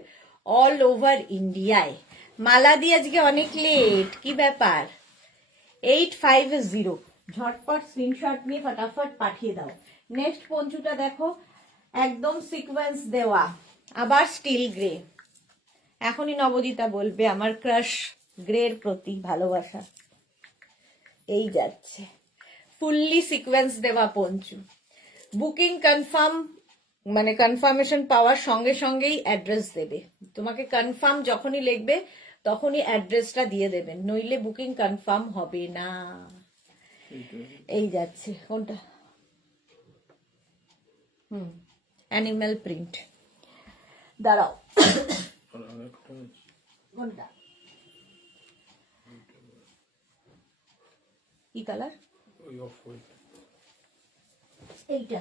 all over ইন্ডিয়ায় মালাদি আজকে অনেক লেট কি ব্যাপার 850 ঝটপট স্ক্রিনশট নিয়ে ফটাফট পাঠিয়ে দাও নেক্সট পঞ্চুটা দেখো একদম সিকোয়েন্স দেওয়া আবার স্টিল গ্রে এখনই নবদিতা বলবে আমার ক্রাশ গ্রের প্রতি ভালোবাসা এই যাচ্ছে ফুললি সিকোয়েন্স দেওয়া পঞ্চু বুকিং কনফার্ম মানে কনফার্মেশন পাওয়ার সঙ্গে সঙ্গেই অ্যাড্রেস দেবে তোমাকে কনফার্ম যখনই লিখবে তখনই অ্যাড্রেসটা দিয়ে দেবেন নইলে বুকিং কনফার্ম হবে না এই যাচ্ছে কোনটা অ্যানিম্যাল প্রিন্ট দাঁড়াও কোনটা কি কালার এইটা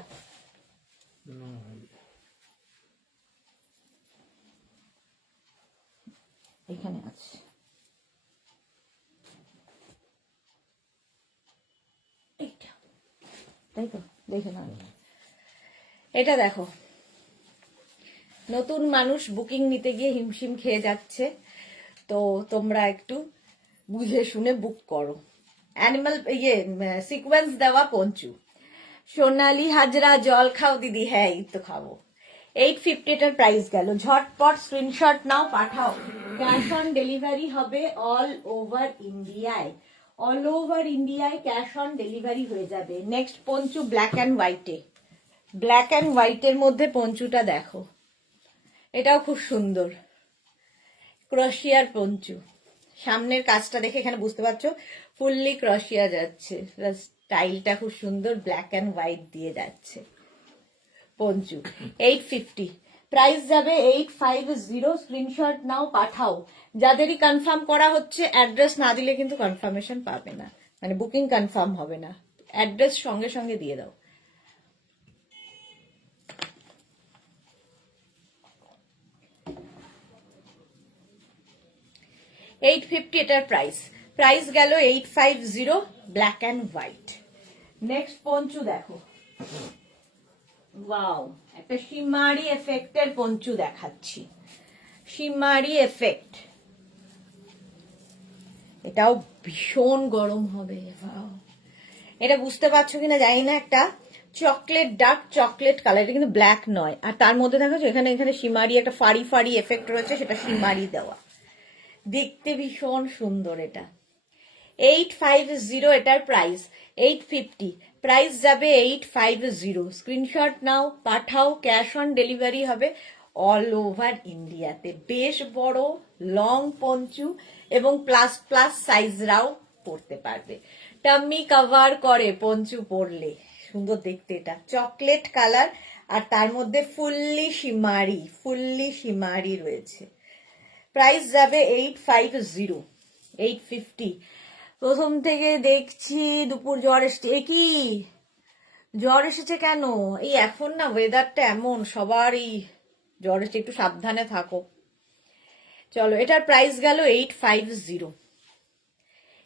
এখানে আছে এইটা তাই তো দেখে না এটা দেখো নতুন মানুষ বুকিং নিতে গিয়ে হিমশিম খেয়ে যাচ্ছে তো তোমরা একটু বুঝে শুনে বুক করো অ্যানিমাল সিকোয়েন্স দেওয়া পঞ্চু সোনালি হাজরা জল খাও দিদি হ্যাঁ এই তো খাবো 850 এটার প্রাইস গেল ঝটপট স্ক্রিনশট নাও পাঠাও ক্যাশ অন ডেলিভারি হবে অল ওভার ইন্ডিয়ায় ক্যাশ অন ডেলিভারি হয়ে যাবে নেক্সট পঞ্চু ব্ল্যাক অ্যান্ড হোয়াইটের মধ্যে পঞ্চুটা দেখো এটাও খুব সুন্দর ক্রোশিয়ার পঞ্চু সামনের কাজটা দেখে এখানে বুঝতে পারছো ফুললি ক্রোশিয়া যাচ্ছে স্টাইলটা খুব সুন্দর ব্ল্যাক অ্যান্ড হোয়াইট দিয়ে যাচ্ছে পঞ্চু 850 প্রাইস যাবে 850 স্ক্রিনশট নাও পাঠাও যাদেরই কনফার্ম করা হচ্ছে অ্যাড্রেস না দিলে কিন্তু কনফার্মেশন পাবে না মানে বুকিং কনফার্ম হবে না অ্যাড্রেস সঙ্গে সঙ্গে দিয়ে দাও $850 এটার প্রাইস গেল 850 black and white next poncho দেখো ওয়াও একটা শিমারি এফেক্টের পঞ্চু দেখাচ্ছি শিমারি এফেক্ট এটাও ভীষণ গরম হবে এটা বুঝতে পারছো কিনা জানি না একটা চকলেট ডার্ক চকলেট কালার এটা কিন্তু ব্ল্যাক নয় আর তার মধ্যে দেখো এখানে শিমারি একটা ফাড়ি ফাড়ি এফেক্ট রয়েছে সেটা শিমারি দেওয়া দেখতে ভীষণ সুন্দর এটা 850 এটার প্রাইস 850 প্রাইস যাবে 850 স্ক্রিনশট নাও পাঠাও ক্যাশ অন ডেলিভারি হবে অল ওভার ইন্ডিয়াতে বেশ বড় লং পঞ্চু এবং প্লাস প্লাস সাইজরাও পরতে পারবে টাম্মি কভার করে পঞ্চু পরলে সুন্দর দেখতে এটা চকলেট কালার আর তার মধ্যে ফুললি শিমারি রয়েছে প্রাইস যাবে 850 প্রথম থেকে দেখছি দুপুর জ্বর এসছে কি জ্বর এসেছে কেন এই এখন না ওয়েদারটা এমন সবারই জ্বর হচ্ছে, একটু সাবধানে থাকো। চলো, এটার প্রাইস গেল 850।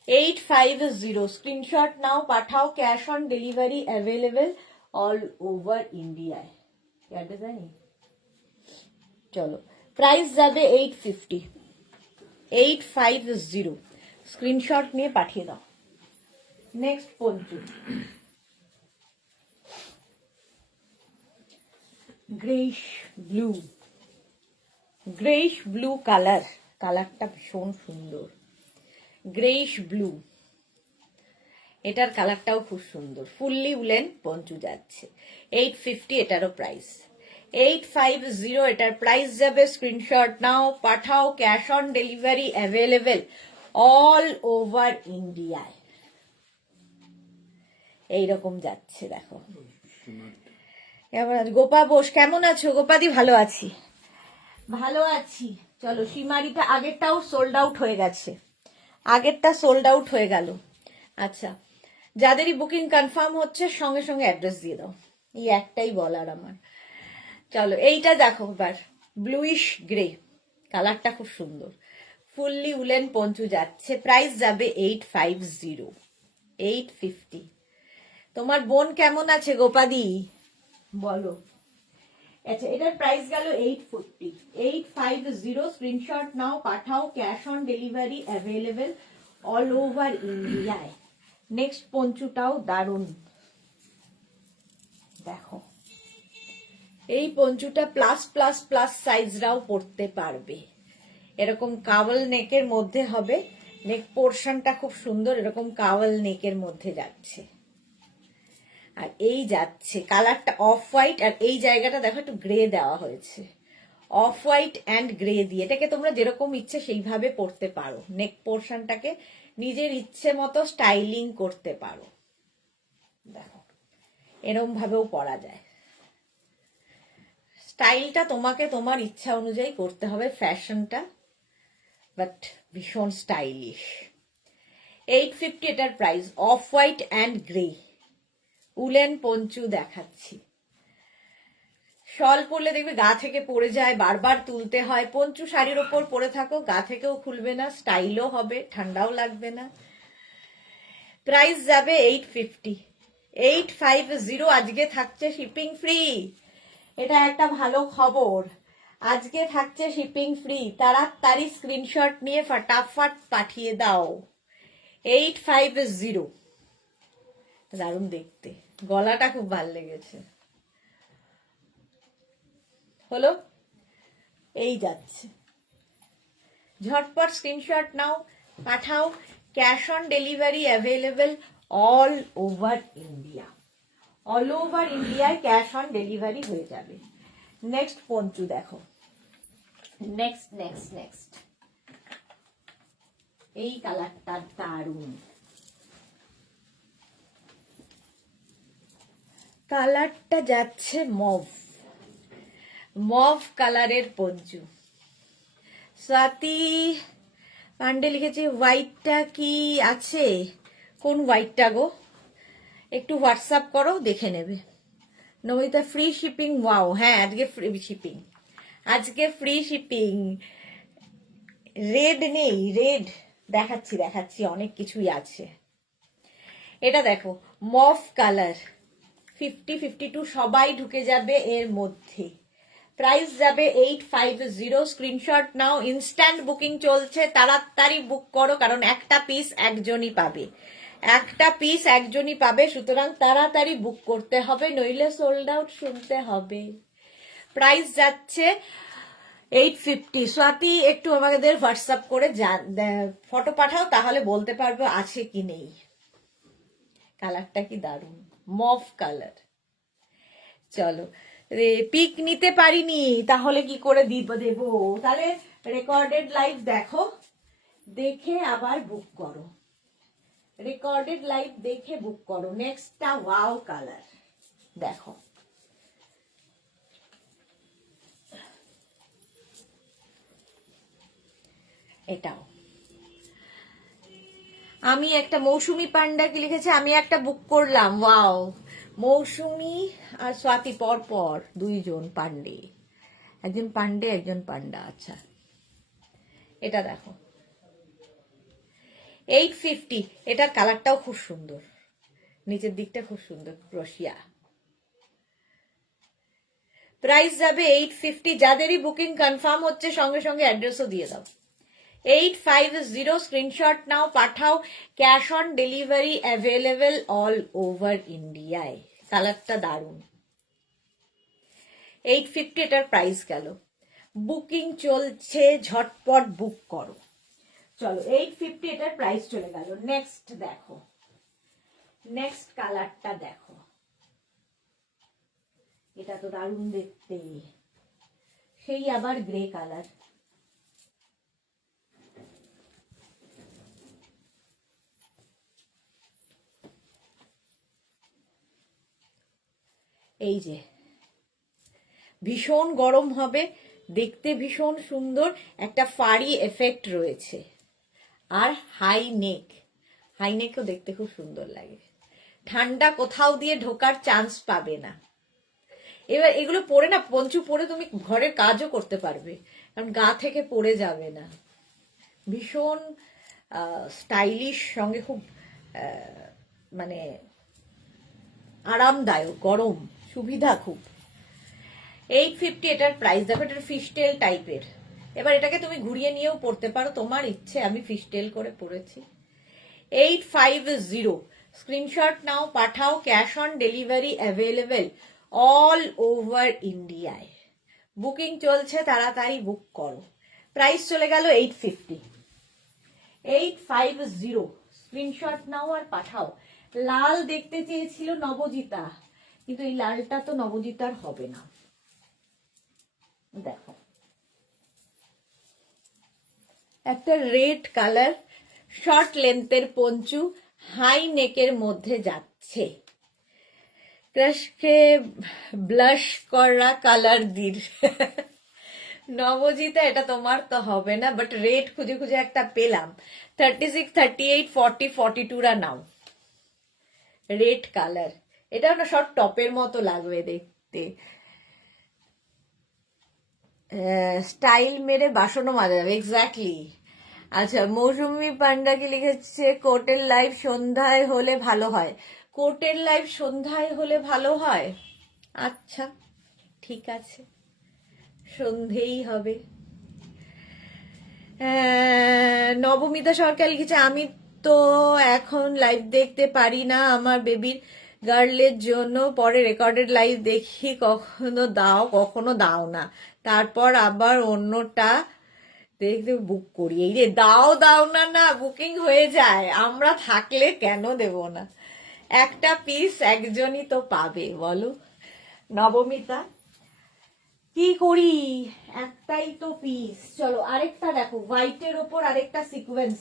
850, স্ক্রিনশট নাও, পাঠাও, cash on delivery available all over ইন্ডিয়ায়। চলো, প্রাইস যাবে 850। 850, স্ক্রিনশট নিয়ে পাঠিয়ে দাও। Next Panchu, greyish blue. Greyish blue কালারটা ভীষণ সুন্দর। গ্রেইশ ব্লু, এটার কালারটাও খুব সুন্দর। ফুললি উলেন পঞ্চু যাচ্ছে 850, এটারও প্রাইস 850। এটার প্রাইস যাবে, স্ক্রিনশট নাও, পাঠাও, cash on delivery available all over ইন্ডিয়ায়। এইরকম যাচ্ছে, দেখো। গোপা বোস, কেমন আছো? গোপাদি, ভালো আছি, ভালো আছি। চলো, সীমারিটা আগেরটাও সোল্ড আউট হয়ে গেছে, আগেরটা সোল্ড আউট হয়ে গেল। আচ্ছা, যাদেরই বুকিং কনফার্ম হচ্ছে সঙ্গে সঙ্গে অ্যাড্রেস দিয়ে দাও, এই একটাই বলার আমার। চলো, এইটা দেখো এবার, ব্লুইশ গ্রে, কালারটা খুব সুন্দর। ফুললি উলেন পঞ্চু যাচ্ছে, প্রাইস যাবে 850। 850। তোমার বোন কেমন আছে গোপাদি, বলো। আচ্ছা, এটার প্রাইস গেল 840। 850, স্ক্রিনশট নাও, পাঠাও, cash on delivery available all over ইন্ডিয়ায়। নেক্সট পঞ্চুটাও দারুণ, দেখো। এই পঞ্চুটা প্লাস প্লাস প্লাস সাইজরাও পরতে পারবে। এরকম কাওয়াল নেকের মধ্যে হবে, নেক পোর্শনটা খুব সুন্দর, এরকম কাওয়াল নেকের মধ্যে যাচ্ছে। আর এই যাচ্ছে কালারটা অফ হোয়াইট, আর এই জায়গাটা দেখো একটু গ্রে দেওয়া হয়েছে। অফ হোয়াইট অ্যান্ড গ্রে দিয়ে এটাকে তোমরা যেরকম ইচ্ছে সেইভাবে পরতে পারো। নেক পোর্শনটাকে নিজের ইচ্ছে মতো স্টাইলিং করতে পারো, দেখো এরকম ভাবেও পরা যায়। স্টাইলটা তোমাকে তোমার ইচ্ছা অনুযায়ী করতে হবে, ফ্যাশনটা, বাট ভীষণ স্টাইলিশ। 850 এটার price, off white and grey woollen Panchu দেখাচ্ছি। শল পরলে দেখবে গা থেকে পড়ে যায়, বারবার তুলতে হয়। পঞ্চু শাড়ির ওপর পরে থাকো, গা থেকেও খুলবে না, স্টাইলও হবে, ঠান্ডাও লাগবে না। প্রাইস যাবে 850। 850, আজকে থাকছে শিপিং ফ্রি। এটা একটা ভালো খবর, আজকে থাকছে শিপিং ফ্রি। তাড়াতাড়ি স্ক্রিনশট নিয়ে ফটাফট পাঠিয়ে দাও। 850, দারুণ দেখতে, গলাটা খুব ভালো লেগেছে। হলো, এই যাচ্ছে, ঝটপট স্ক্রিনশট নাও, পাঠাও, cash on delivery available all over India. All over ইন্ডিয়ায় ক্যাশ অন ডেলিভারি হয়ে যাবে। নেক্সট পঞ্চু দেখো, নেক্সট নেক্সট নেক্সট, এই কালারটা দারুণ। কালারটা যাচ্ছে মভ, মভ কালারের পঞ্চু। স্বাতি পান্ডে লিখেছে হোয়াইটটা কি আছে? কোন হোয়াইটটা গো? একটু হোয়াটসঅ্যাপ করো, দেখে নেবে। Namita, free shipping? ওয়াও, হ্যাঁ আজকে ফ্রি শিপিং, আজকে ফ্রি শিপিং। রেড নেই, রেড দেখাচ্ছি দেখাচ্ছি, অনেক কিছুই আছে। এটা দেখো, মভ কালার, 50, 52 সবাই ঢুকে যাবে এর মধ্যে। প্রাইস যাবে 850। স্ক্রিনশট নাও, ইনস্ট্যান্ট বুকিং চলছে, তাড়াতাড়ি বুক করো, কারণ একটা পিস একজনই পাবে, একটা পিস একজনই পাবে, সুতরাং তাড়াতাড়ি বুক করতে হবে, নইলে সোল্ড আউট শুনতে হবে। প্রাইস যাচ্ছে 850। স্বাতি, একটু আমাদের হোয়াটসঅ্যাপ করে ফটো পাঠাও, তাহলে বলতে পারবো আছে কি নেই। কালারটা কি দারুণ, মভ কালার। চলো, পিক নিতে পারিনি, তাহলে কি করে দেবো? তাহলে রেকর্ডেড লাইভ দেখো, দেখে আবার বুক করো, রেকর্ডেড লাইভ দেখে বুক করো। নেক্সটটা ওয়াও কালার, দেখো এটাও। আমি একটা, মৌসুমি পান্ডা কি লিখেছে, আমি একটা বুক করলাম। ওয়াও, মৌসুমি আর স্বাতি পর পর দুইজন পান্ডে, একজন পান্ডে একজন পান্ডা। আচ্ছা, এটা দেখো 850, এটার কালারটাও খুব সুন্দর, নিচের দিকটা খুব সুন্দর, ক্রোশিয়া। প্রাইস যাবে 850। যাদেরই বুকিং কনফার্ম হচ্ছে সঙ্গে সঙ্গে অ্যাড্রেসও দিয়ে দাও। 850 স্ক্রিনশট নাও, পাঠাও। Cash on delivery available all over ইন্ডিয়ায়। কালারটা দারুণ। 850 এটার প্রাইস গেল। বুকিং চলছে, ঝটপট বুক করো। চলো 850 এটার প্রাইস চলে গেল। নেক্সট দেখো, নেক্সট কালারটা দেখো, এটা তো দারুণ দেখতে, সেই আবার গ্রে কালার। এই যে ভীষণ গরম হবে, দেখতে ভীষণ সুন্দর, একটা ফাড়ি এফেক্ট রয়েছে, আর হাই নেক, হাই নেকও দেখতে খুব সুন্দর লাগে। ঠান্ডা কোথাও দিয়ে ঢোকার চান্স পাবে না। এবার এগুলো পরে না, পঞ্চু পরে তুমি ঘরের কাজও করতে পারবে, কারণ গা থেকে পড়ে যাবে না। ভীষণ স্টাইলিশ, সঙ্গে খুব মানে আরামদায়ক, গরম, সুবিধা খুব। 850 এটার প্রাইস দেখো। এটা ফিশটেল টাইপের। এবার এটাকে তুমি ঘুরিয়ে নিয়েও পড়তে পারো, তোমার ইচ্ছে। আমি ফিশটেল করে পড়েছি। 850 স্ক্রিনশট নাও, পাঠাও। Cash on delivery available all over ইন্ডিয়ায়। বুকিং চলছে, তাড়াতাড়ি বুক করো। প্রাইস চলে গেল 850। 850 স্ক্রিনশট নাও আর পাঠাও। লাল দেখতে চেয়েছিল নবজিতা, কিন্তু এই লালটা তো নবজিতার হবে না। দেখো একটা রেড কালার, শর্ট লেন্থের পঞ্চু, হাই নেকের মধ্যে যাচ্ছে। ক্রাশকে ব্লাশ করা কালার দিন। নবজিতা এটা তোমার তো হবে না, বাট রেড খুঁজে খুঁজে একটা পেলাম। 36, 38, 40, 42 নাও। রেড কালার, এটা না শর্ট টপের মতো লাগবে দেখতে। স্টাইল মেরে বাসনও মাজা যাবে। এক্স্যাক্টলি। আচ্ছা, মৌসুমি পান্ডা কি লিখেছে, কোর্টের লাইভ সন্ধ্যায় হলে ভালো হয়। কোর্টের লাইভ সন্ধ্যায় হলে ভালো হয়। আচ্ছা ঠিক আছে, সন্ধেই হবে। নবমিতা সরকার লিখেছে, আমি তো এখন লাইভ দেখতে পারি না আমার বেবির গার্লের জন্য, পরে রেকর্ডেড লাইভ দেখি, কখনো দাও কখনো দাও না, তারপর আবার অন্যটা দেখতে বুক করি। এই রে, দাও দাও না, না বুকিং হয়ে যায়, আমরা থাকলে কেন দেব না। একটা পিস একজনই তো পাবে, বলো নবমিতা, কি করি, একটাই তো পিস। চলো আরেকটা দেখো, হোয়াইটের ওপর আরেকটা সিকোয়েন্স,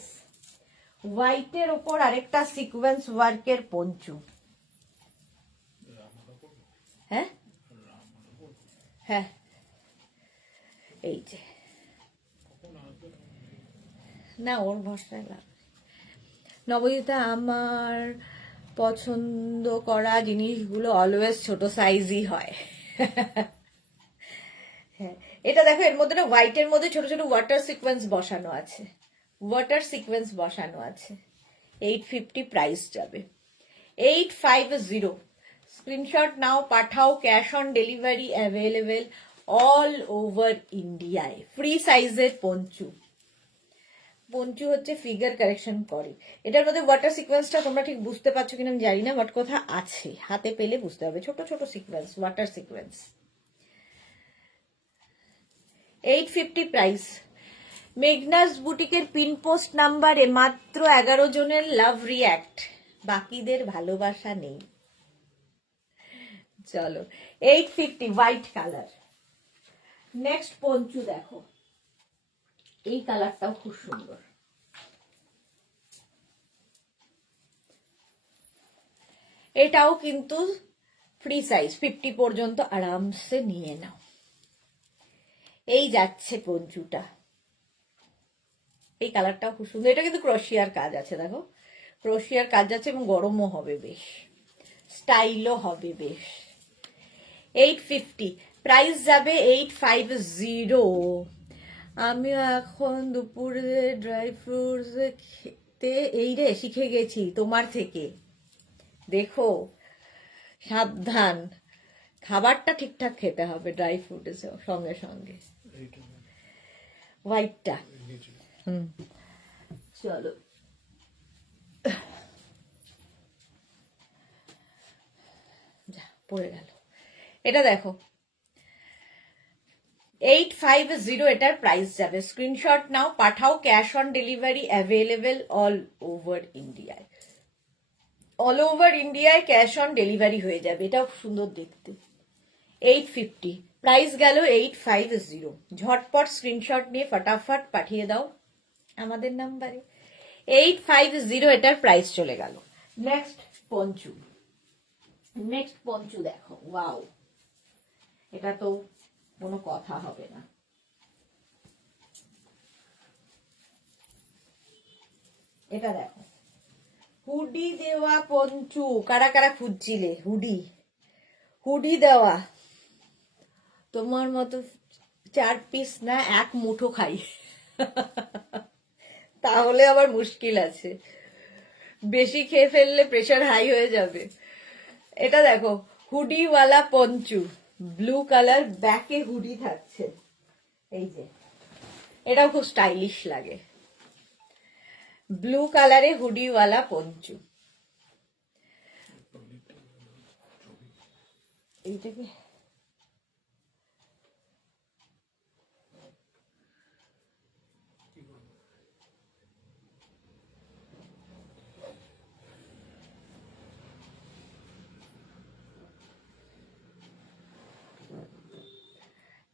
হোয়াইটের ওপর আরেকটা সিকোয়েন্স ওয়ার্কের পঞ্চু। হ্যাঁ হ্যাঁ, এই যে, না ওর ভরসায় না। নবজিতা, আমার পছন্দ করা জিনিসগুলো অলওয়েজ ছোট সাইজই হয়। হ্যাঁ, এটা দেখো, এর মধ্যে না হোয়াইটের মধ্যে ছোট ছোট ওয়াটার সিকোয়েন্স বসানো আছে, ওয়াটার সিকোয়েন্স বসানো আছে। 850 প্রাইস যাবে। 850 স্ক্রিনশট নাও, পাঠাও। Cash on delivery available all over ইন্ডিয়ায়। ফ্রি সাইজের পঞ্চু। পঞ্চু হচ্ছে ফিগার কারেকশন করে। এটার মধ্যে ওয়াটার সিকোয়েন্সটা তোমরা ঠিক বুঝতে পারছো কিনা আমি জানি না, বাট কথা আছে, হাতে পেলে বুঝতে হবে। ছোট ছোট সিকোয়েন্স, ওয়াটার সিকোয়েন্স। 850 প্রাইস। মেঘনাস বুটিকের পিন পোস্ট নাম্বারে মাত্র 11 জনের লাভ রিয়াক্ট, বাকিদের ভালোবাসা নেই। চলো 850 হোয়াইট কালার। নেক্সট পঞ্চু দেখো, এই কালারটাও খুব সুন্দর। এটাও কিন্তু ফ্রি সাইজ, 50 পর্যন্ত আরামসে নিয়ে নাও। এই যাচ্ছে পঞ্চুটা, এই কালারটাও খুব সুন্দর। এটা কিন্তু ক্রোশিয়ার কাজ আছে, দেখো ক্রোশিয়ার কাজ আছে, এবং গরমও হবে বেশ, স্টাইলও হবে বেশ। 850 প্রাইস যাবে 850। আমি এখন দুপুরে ড্রাই ফ্রুটস খেতে এই রে শিখে গেছি তোমার থেকে। দেখো, সাবধান, খাবারটা ঠিকঠাক খেতে হবে ড্রাই ফ্রুটের সঙ্গে সঙ্গে। হোয়াইটটা চলো, যা পড়ে গেল। এটা দেখো 850 এটার প্রাইস যাবে। স্ক্রিনশট নাও, পাঠাও। Cash on delivery available all over ইন্ডিয়ায়। অল ওভার ইন্ডিয়ায় ক্যাশ অন ডেলিভারি হয়ে যাবে। এটাও সুন্দর দেখতে। 850 প্রাইস গেল 850। ঝটপট স্ক্রিনশট নিয়ে ফটাফট পাঠিয়ে দাও আমাদের নাম্বারে। 850 এটার প্রাইস চলে গেল। নেক্সট পঞ্চু দেখো, ওয়াও, এটা তো কোনো কথা হবে না। এটা দেখো, হুডি দেওয়া পঞ্চু। কারা কারা খুঁজছিলে হুডি দেওয়া? তোমার মতো 4 পিস না, 1 মুঠো খাই তাহলে আবার মুশকিল আছে, বেশি খেয়ে ফেললে প্রেশার হাই হয়ে যাবে। এটা দেখো, হুডিওয়ালা পঞ্চু, ব্লু কালার, ব্যাকে হুডি থাকছে। এই যে, এটাও খুব স্টাইলিশ লাগে। ব্লু কালারে হুডিওয়ালা পঞ্চু। এইটাকে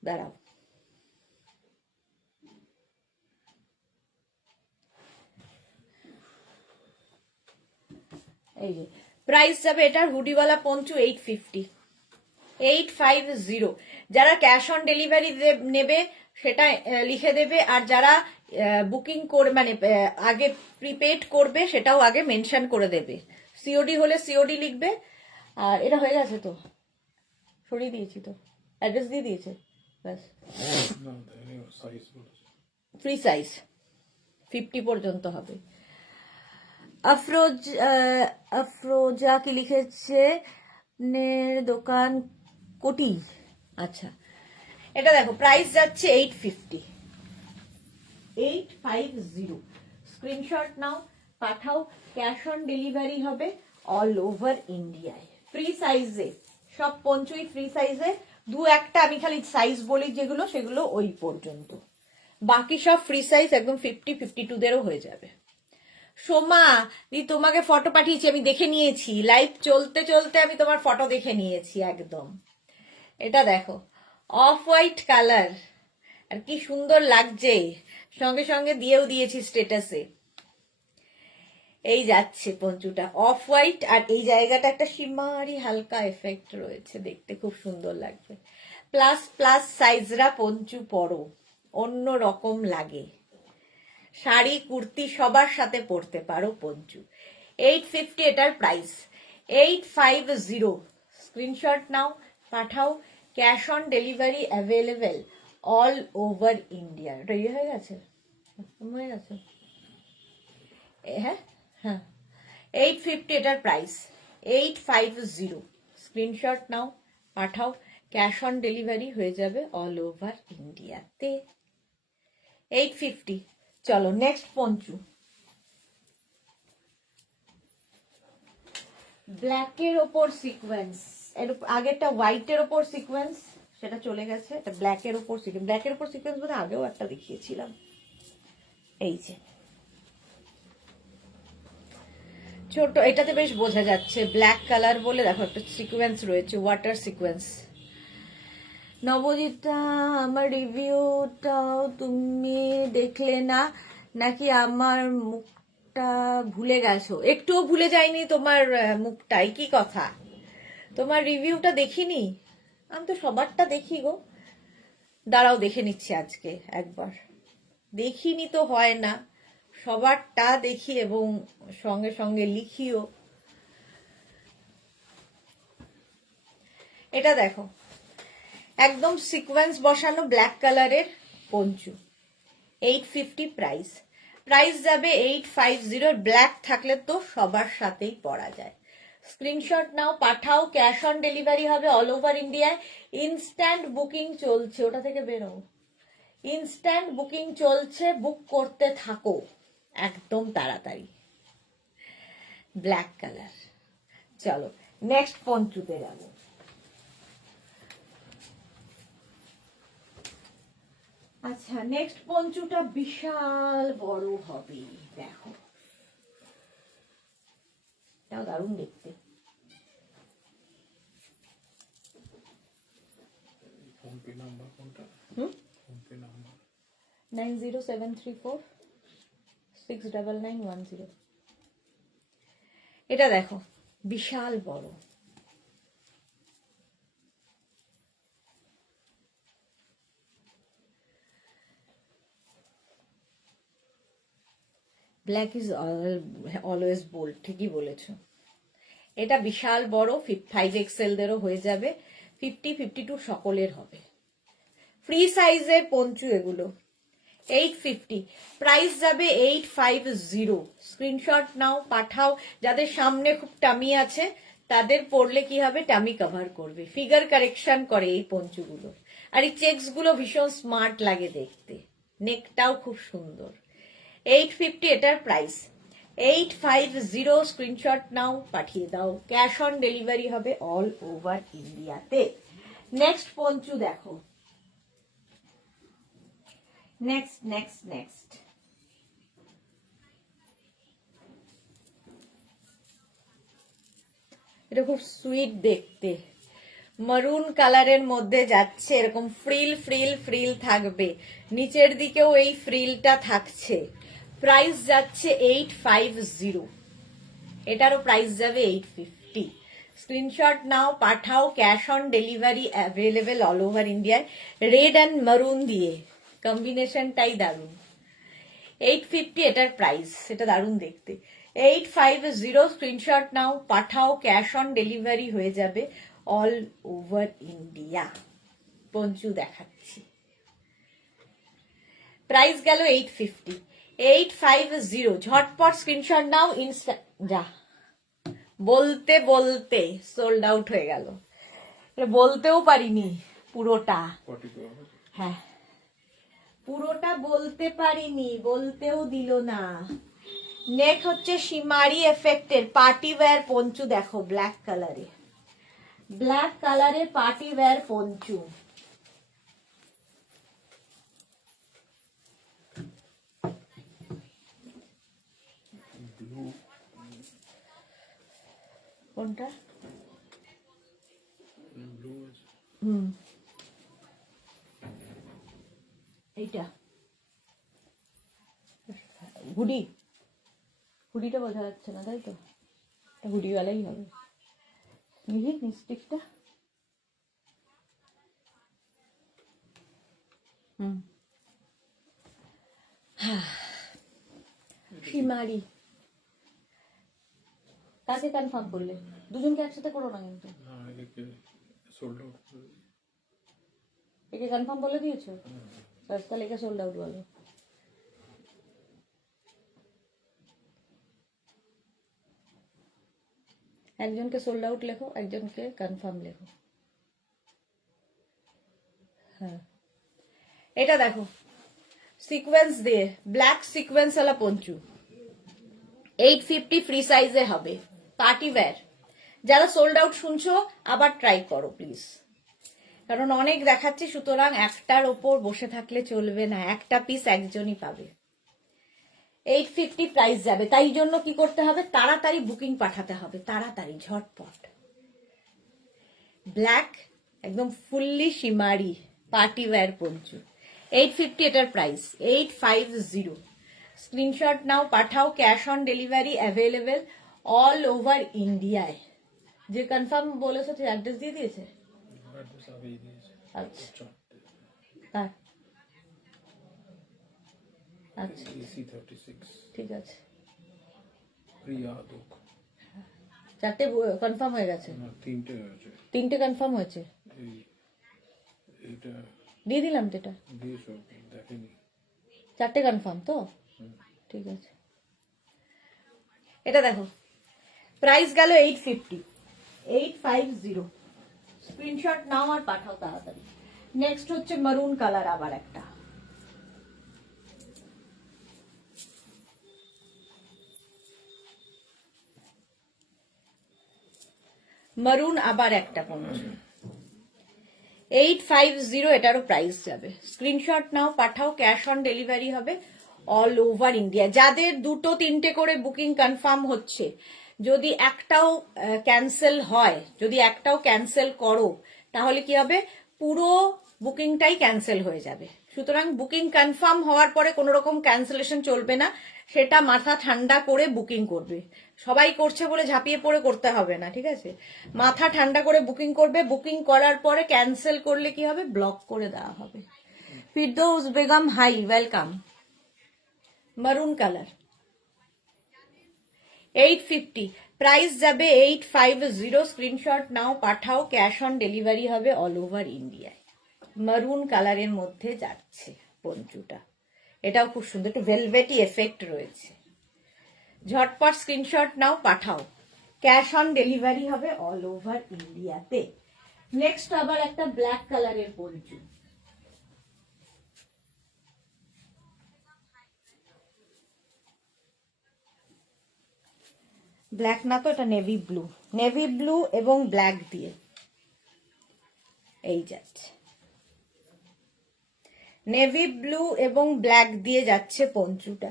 দাঁড়াও, এই যে প্রাইস যাবে এটার হুডিওয়ালা পঞ্চু 850। 850। যারা ক্যাশ অন ডেলিভারি নেবে সেটা লিখে দেবে, আর যারা বুকিং করে মানে আগে প্রিপেড করবে সেটাও আগে মেনশন করে দেবে। সিওডি হলে সিওডি লিখবে। আর এটা হয়ে গেছে তো, সরিয়ে দিয়েছি তো, অ্যাড্রেস দিয়ে দিয়েছে, ব্যাস। ফ্রি সাইজ 50 পর্যন্ত হবে। আফরোজা কি লিখেছে, দোকান কোটি। আচ্ছা, এটা দেখো প্রাইস যাচ্ছে 850। স্ক্রিনশট নাও, পাঠাও। ক্যাশ অন ডেলিভারি হবে অল ওভার ইন্ডিয়ায়। ফ্রি সাইজে, সব পঞ্চুই ফ্রি সাইজে। 2-1টা আমি খালি সাইজ বলি যেগুলো, সেগুলো ওই পর্যন্ত। বাকি সব ফ্রি সাইজ, একদম 50-52দেরও হয়ে যাবে। সোমা দি, তোমাকে ফটো পাঠিয়েছি, আমি দেখে নিয়েছি। লাইভ চলতে চলতে আমি তোমার ফটো দেখে নিয়েছি একদম। এটা দেখো, অফ হোয়াইট কালার, আর কি সুন্দর লাগছে। সঙ্গে সঙ্গে দিয়েও দিয়েছি স্টেটাসে। এই যাচ্ছে পঞ্চুটা অফ হোয়াইট, আর এই জায়গাটা একটা শিমারি হালকা এফেক্ট রয়েছে, দেখতে খুব সুন্দর লাগবে। প্লাস সাইজরা পঞ্চু পরো, অন্য রকম লাগে। শাড়ি কুর্তি সবার সাথে পরতে পারো পঞ্চু। 850 এটার প্রাইস। 850। স্ক্রিনশট নাও, পাঠাও। Cash on delivery available all over India. এটা ইয়ে হয়ে গেছে, হয়ে গেছে, হ্যাঁ হ্যাঁ। 850 এটার প্রাইস। 850। স্ক্রিনশট নাও, পাঠাও। ক্যাশ অন ডেলিভারি হয়ে যাবে অল ওভার ইন্ডিয়াতে। 850। চলো নেক্সট পঞ্চু। ব্ল্যাকের ওপর সিকোয়েন্স, এর আগেরটা হোয়াইটের ওপর সিকোয়েন্স, সেটা চলে গেছে। এটা ব্ল্যাকের ওপর সিকোয়েন্স। ব্ল্যাকের ওপর সিকোয়েন্স বোধহয় আগেও একটা দেখিয়েছিলাম। এই যে ছোট, এটাতে বেশ বোঝা যাচ্ছে ব্ল্যাক কালার বলে। দেখো একটা সিকোয়েন্স রয়েছে, ওয়াটার সিকোয়েন্স। নবজিতা, আমার রিভিউটাও তুমি দেখলে না নাকি? আমার মুখটা ভুলে গেছো? একটুও ভুলে যায়নি তোমার মুখটাই, কি কথা? তোমার রিভিউটা দেখিনি? আমি তো সবারটা দেখি গো। দাঁড়াও দেখে নিচ্ছি আজকে একবার। দেখিনি তো হয় না, সবারটা দেখি এবং সঙ্গে সঙ্গে লিখিও। এটা দেখো, একদম সিকোয়েন্স বসানো ব্ল্যাক কালারের পঞ্চু, 850 প্রাইস। প্রাইস যাবে 850। ব্ল্যাক থাকলে তো সবার সাথেই পরা যায়। স্ক্রিনশট নাও, পাঠাও, ক্যাশ অন ডেলিভারি হবে অল ওভার ইন্ডিয়ায়। ইনস্ট্যান্ট বুকিং চলছে, ওটা থেকে বেরো। ইনস্ট্যান্ট বুকিং চলছে, বুক করতে থাকো একদম তাড়াতাড়ি। Black colour. চলো নেক্সট পঞ্চুতে যাবো। আচ্ছা, নেক্সট পঞ্চুটা বিশাল বড় হবে, দেখো এটাও দারুণ দেখতে। ফোনপে নাম্বার কোনটা? PhonePe number 9073469910। এটা দেখো বিশাল বড়। ব্ল্যাক ইজ অলওয়েজ বোল্ড, ঠিকই বলেছো। এটা বিশাল বড়, 5XL দেরও হয়ে যাবে, 50-52 সকলের হবে। ফ্রি সাইজের পঞ্চু এগুলো, 850। প্রাইস যাবে 850। স্ক্রিনশট নাও, পাঠাও। যাদের সামনে খুব টামি আছে তাদের পরলে কি হবে, টামি কভার করবে, ফিগার কারেকশন করে এই পঞ্চুগুলো। আর এই চেকস গুলো ভীষণ স্মার্ট লাগে দেখতে, নেকটাও খুব সুন্দর। 850 এটার প্রাইস, 850। স্ক্রিনশট নাও, পাঠিয়ে দাও, ক্যাশ অন ডেলিভারি হবে অল ওভার ইন্ডিয়াতে। নেক্সট পঞ্চু দেখো, নেক্সট নেক্সট নেক্সট এটা খুব সুইট দেখতে, মারুন কালারের মধ্যে যাচ্ছে, এরকম ফ্রিল ফ্রিল ফ্রিল থাকবে, নিচের দিকেও এই ফ্রিলটা থাকছে। প্রাইস যাচ্ছে 850। এটারও প্রাইস যাবে 850। স্ক্রিনশট নাও, পাঠাও, cash on delivery available all over ইন্ডিয়ায়। রেড অ্যান্ড মারুন দিয়ে কম্বিনেশনটাই দারুণ। 850 এটার প্রাইস, এটা দারুণ দেখতে। 850। স্ক্রিনশট নাও, পাঠাও, ক্যাশ অন ডেলিভারি হয়ে যাবে অল ওভার ইন্ডিয়া। পঞ্চু দেখাচ্ছি, প্রাইস গেল 850। 850। ঝটপট স্ক্রিনশট নাও, ইনস্টা যা বলতে বলতে সোল্ড আউট হয়ে গেল, বলতেও পারিনি পুরোটা। 42 হবে। হ্যাঁ, পুরোটা বলতে পারিনি, বলতেও দিল না। নেক হচ্ছে শিমারি এফেক্টের পার্টি ওয়্যার পঞ্চু, দেখো ব্ল্যাক কালারে, ব্ল্যাক কালারে পার্টি ওয়্যার পঞ্চু। ব্লু কোনটা? ব্লু আছে। এইটা হুডি, হুডিটা বোঝা যাচ্ছে না তাই তো, হুডিওয়ালাই হবে। দেখি লিপস্টিকটা, শিমারি। কাকে কনফার্ম করলে? দুজনকে একসাথে করো না কিন্তু। না, একে সোল্ড আউট করে দিই। একে কনফার্ম বলে দিয়েছো? ব্যাস, তাহলে একে সোল্ড আউট বলো। একজনকে সোল্ড আউট লেখো, একজনকে কনফার্ম লেখো। হ্যাঁ, এটা দেখো সিকোয়েন্স দিয়ে, ব্ল্যাক সিকোয়েন্স वाला পঞ্চু, 850 ফ্রি সাইজে হবে, পার্টি ওয়্যার। যারা সোল্ড আউট শুনছো আবার ট্রাই করো প্লিজ, কারণ অনেক দেখাচ্ছি, সুতরাং একটার ওপর বসে থাকলে চলবে না, একটা পিস একজনই পাবে। 850 প্রাইস যাবে, তাই জন্য কি করতে হবে, তাড়াতাড়ি বুকিং পাঠাতে হবে, তাড়াতাড়ি ঝটপট। ব্ল্যাক একদম ফুললি শিমারি পার্টি ওয়্যার পঞ্চু, 850 এটার প্রাইস, 850। স্ক্রিনশট নাও, পাঠাও, cash on delivery available all over ইন্ডিয়ায়। যে কনফার্ম বলেছো সে অ্যাড্রেস দিয়ে দিয়েছে? অ্যাড্রেস আগেই দিয়েছে। আচ্ছা, কার? আচ্ছা, এসি 36 ঠিক আছে। প্রিয়া দুঃখ। 4টে কনফার্ম হয়ে গেছে, না, 3টে হয়েছে। 3টে কনফার্ম হয়েছে। এই এটা দিয়ে দিলাম তো এটা, দিয়েছো, দেখেনি। 4টে কনফার্ম তো, ঠিক আছে। এটা দেখো, প্রাইস গেল 850, 850। স্ক্রিনশট নাও আর পাঠাও তাড়াতাড়ি। নেক্সট হচ্ছে মারুন কালার, আবার একটা মারুন, আবার একটা পঞ্চ, 850, এটারও প্রাইস যাবে। স্ক্রিনশট নাও পাঠাও, ক্যাশ অন ডেলিভারি হবে অল ওভার ইন্ডিয়া। যাদের 2-3টে করে বুকিং কনফার্ম হচ্ছে, যদি একটাও ক্যান্সেল হয়, যদি একটাও ক্যান্সেল করো, তাহলে কি হবে, পুরো বুকিংটাই ক্যান্সেল হয়ে যাবে। সুতরাং বুকিং কনফার্ম হওয়ার পরে কোনো রকম ক্যান্সেলেশন চলবে না, সেটা মাথা ঠান্ডা করে বুকিং করবে। সবাই করছে বলে ঝাঁপিয়ে পড়ে করতে হবে না, ঠিক আছে? মাথা ঠান্ডা করে বুকিং করবে। বুকিং করার পরে ক্যান্সেল করলে কি হবে, ব্লক করে দেওয়া হবে। Firdous Begum, hi, welcome. Maroon colour, 850, price যাবে 850। স্ক্রিনশট নাও পাঠাও, ক্যাশ অন ডেলিভারি হবে অল ওভার ইন্ডিয়ায়। মারুন কালারের মধ্যে যাচ্ছে পঞ্চুটা, এটাও খুব সুন্দর, একটু ভেলভেটি এফেক্ট রয়েছে। ঝটপট স্ক্রিনশট নাও পাঠাও, ক্যাশ অন ডেলিভারি হবে অল ওভার ইন্ডিয়াতে। নেক্সট আবার একটা ব্ল্যাক কালারের পঞ্চু, ব্ল্যাক না তো, এটা নেভি ব্লু, নেভি ব্লু এবং ব্ল্যাক দিয়ে এই যাচ্ছে, নেভি ব্লু এবং ব্ল্যাক দিয়ে যাচ্ছে পঞ্চুটা।